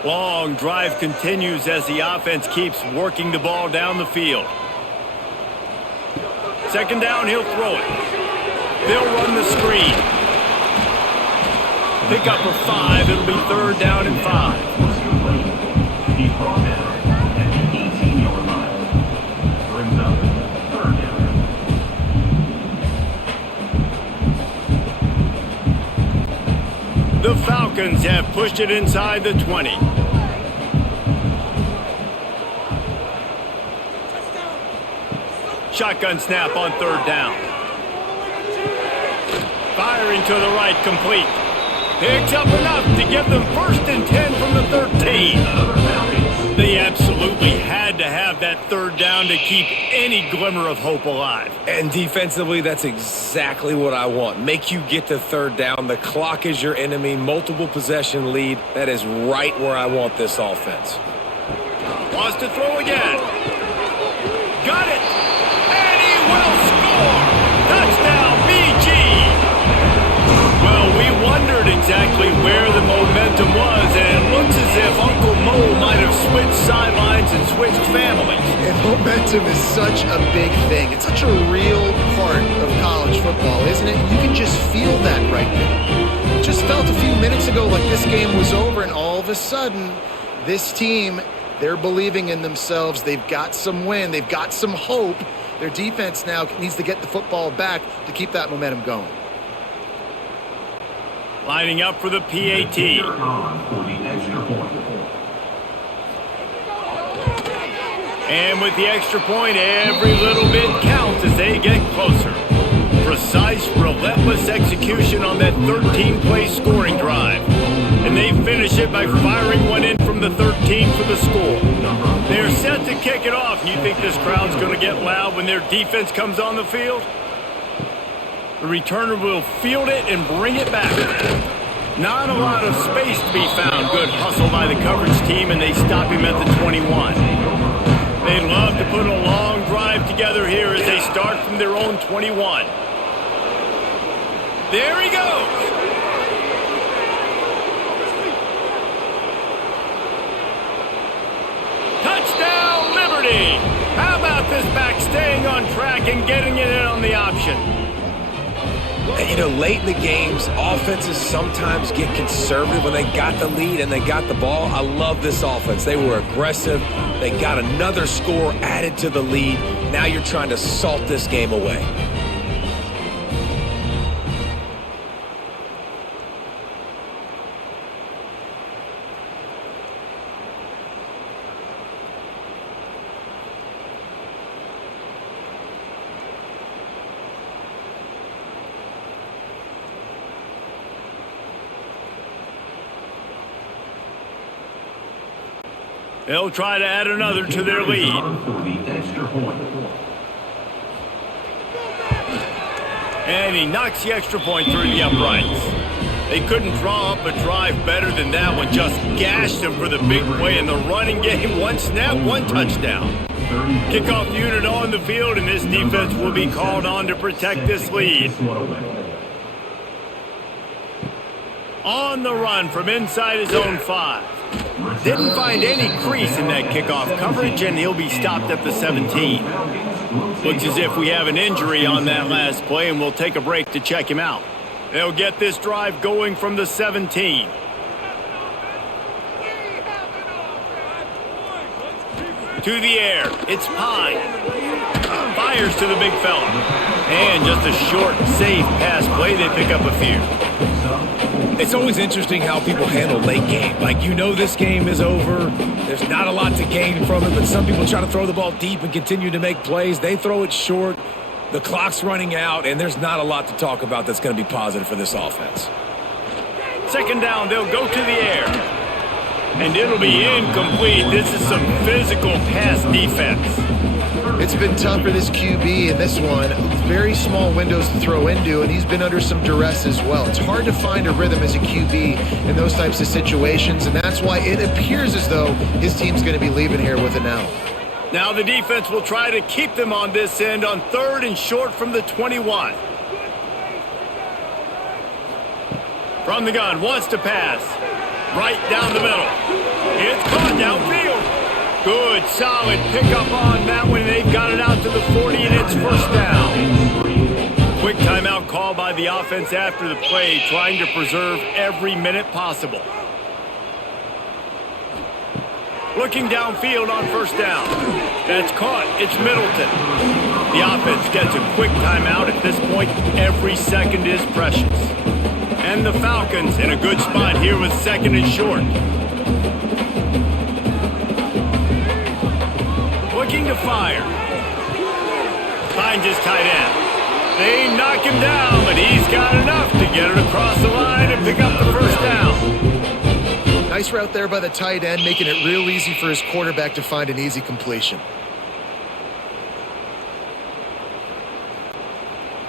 Long drive continues as the offense keeps working the ball down the field. 2nd down, he'll throw it. They'll run the screen. Pick up a 5. It'll be 3rd down and 5. He's brought down at the 18-yard line. Brings up 3rd down. The Falcons have pushed it inside the 20. Shotgun snap on 3rd down. Firing to the right, complete. Picks up enough to give them 1st and 10 from the 13. They absolutely had to have that 3rd down to keep any glimmer of hope alive. And defensively, that's exactly what I want. Make you get to 3rd down. The clock is your enemy. Multiple possession lead. That is right where I want this offense. Wants to throw again. Got it. And he will score. Touchdown, BG. Well, we wondered exactly where the momentum was, and it looks as if Uncle Mo might have switched sidelines and switched families. And momentum is such a big thing. It's such a real part of college football, isn't it? You can just feel that right now. Just felt a few minutes ago like this game was over, and all of a sudden, this team, they're believing in themselves. They've got some wind. They've got some hope. Their defense now needs to get the football back to keep that momentum going. Lining up for the PAT. On for the extra point. And with the extra point, every little bit counts as they get closer. Precise, relentless execution on that 13-play scoring drive. And they finish it by firing one in from the 13 for the score. They're set to kick it off. You think this crowd's going to get loud when their defense comes on the field? The returner will field it and bring it back. Not a lot of space to be found. Good hustle by the coverage team, and they stop him at the 21. They'd love to put a long drive together here as they start from their own 21. There he goes. Touchdown, Liberty. How about this back staying on track and getting it in on the option? And, you know, late in the games, offenses sometimes get conservative when they got the lead and they got the ball. I love this offense. They were aggressive. They got another score added to the lead. Now you're trying to salt this game away. They'll try to add another to their lead. For the extra point. And he knocks the extra point through the uprights. They couldn't draw up a drive better than that one. Just gashed them for the big play in the running game. One snap, one touchdown. Kickoff unit on the field, and this defense will be called on to protect this lead. On the run from inside his own 5. Didn't find any crease in that kickoff coverage, and he'll be stopped at the 17. Looks as if we have an injury on that last play, and we'll take a break to check him out. They'll get this drive going from the 17. To the air. It's Pine. Fires to the big fella. And just a short, safe pass play. They pick up a few. It's always interesting how people handle late game. Like, you know this game is over. There's not a lot to gain from it, but some people try to throw the ball deep and continue to make plays. They throw it short. The clock's running out, and there's not a lot to talk about that's going to be positive for this offense. Second down, they'll go to the air. And it'll be incomplete. This is some physical pass defense. It's been tough for this QB in this one. Very small windows to throw into, and he's been under some duress as well. It's hard to find a rhythm as a QB in those types of situations, and that's why it appears as though his team's going to be leaving here with an L. Now the defense will try to keep them on this end on 3rd and short from the 21. From the gun, wants to pass. Right down the middle. It's caught downfield. Good, solid pickup on that one. They've got it out to the 40, and it's first down. Quick timeout call by the offense after the play, trying to preserve every minute possible. Looking downfield on first down. That's caught. It's Middleton. The offense gets a quick timeout. At this point, every second is precious. And the Falcons in a good spot here with 2nd and short. Looking to fire. Finds his tight end. They knock him down, but he's got enough to get it across the line and pick up the first down. Nice route there by the tight end, making it real easy for his quarterback to find an easy completion.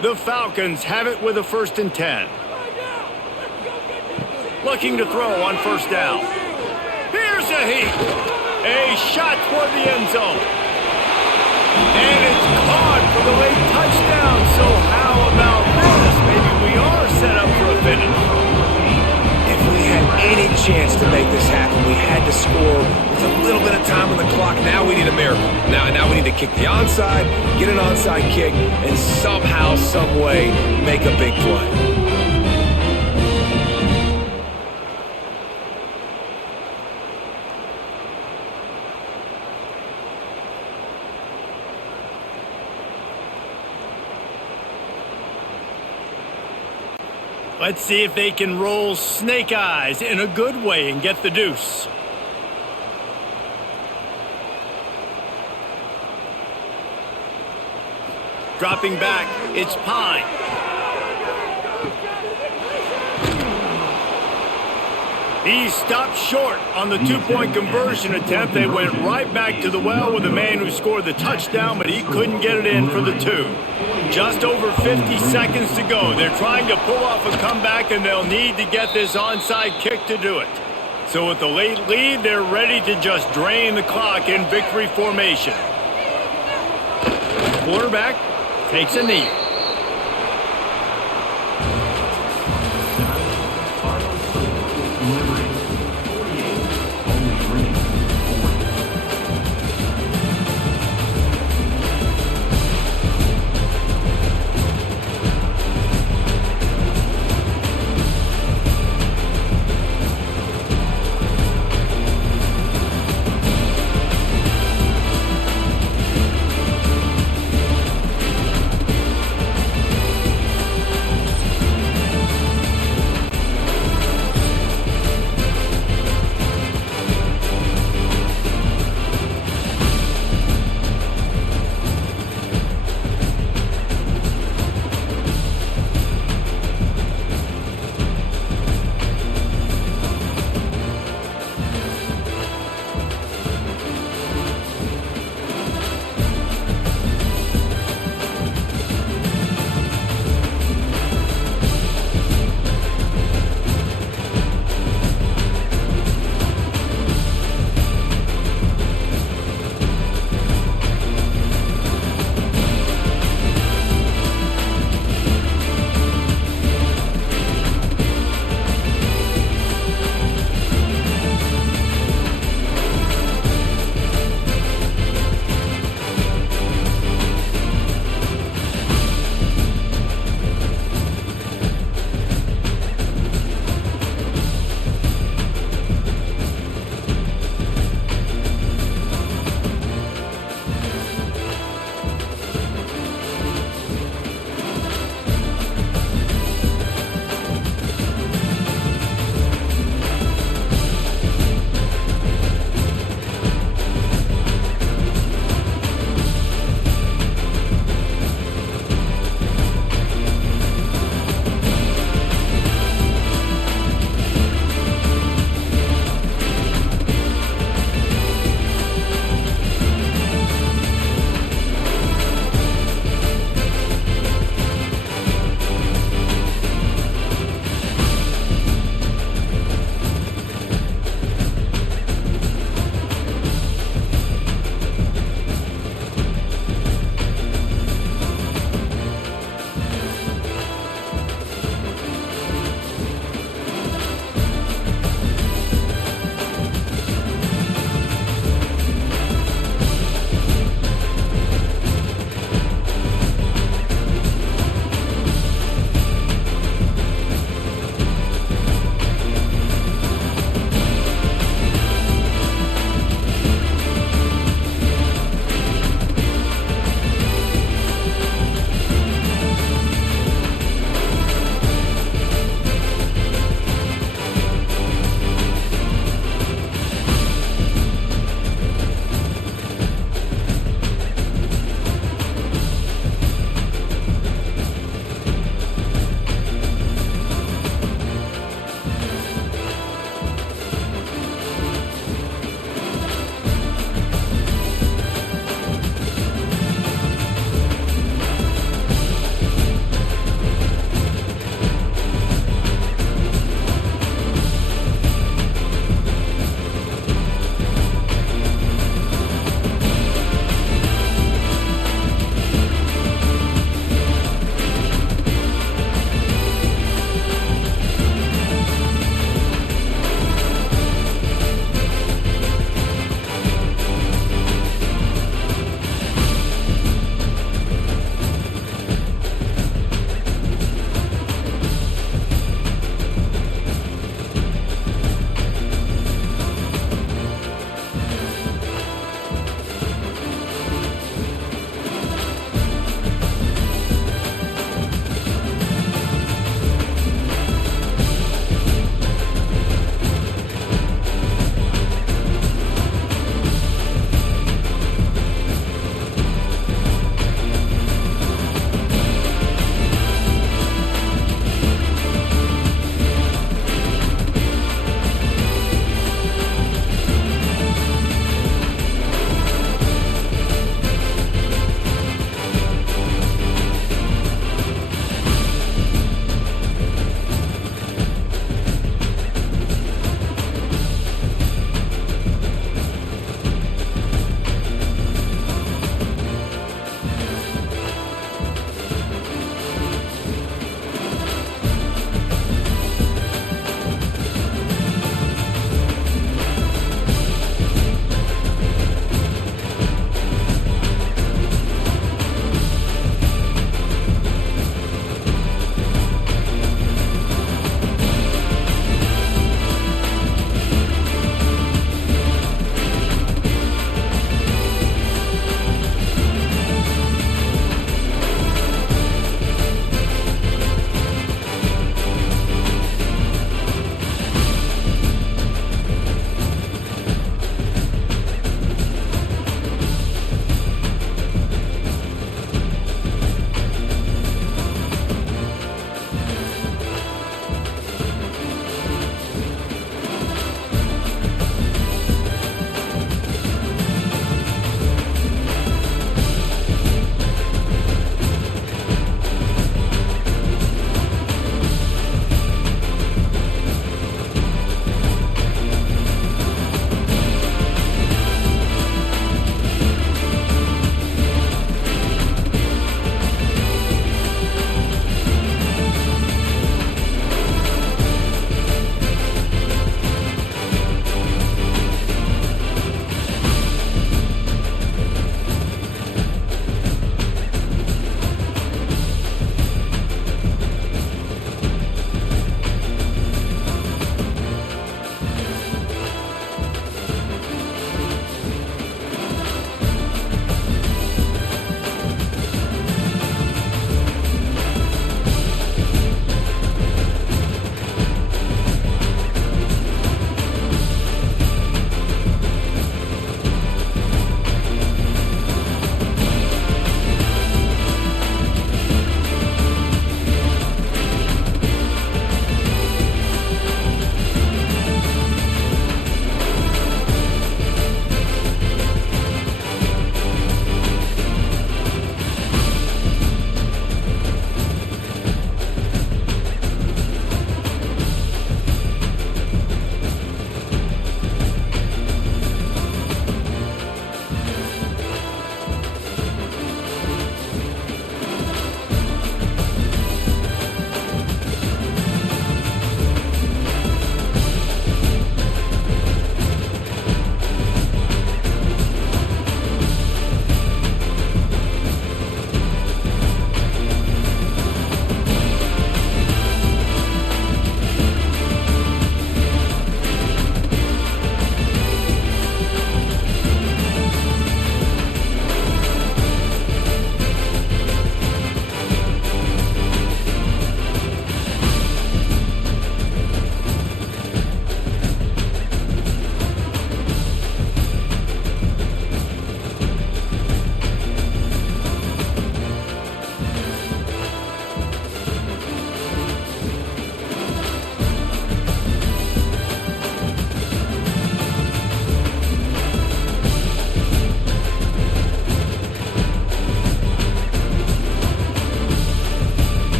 The Falcons have it with a 1st and 10. Looking to throw on first down. Here's a heat. A shot toward the end zone. And it's caught for the late touchdown. So how about this? Maybe we are set up for a finish. If we had any chance to make this happen, we had to score with a little bit of time on the clock. Now we need a miracle. Now we need to kick the onside, get an onside kick, and somehow, some way, make a big play. Let's see if they can roll snake eyes in a good way and get the deuce. Dropping back, it's Pine. He stopped short on the 2-point conversion attempt. They went right back to the well with the man who scored the touchdown, but he couldn't get it in for the 2. Just over 50 seconds to go. They're trying to pull off a comeback, and they'll need to get this onside kick to do it. So with the late lead, they're ready to just drain the clock in victory formation. Quarterback takes a knee.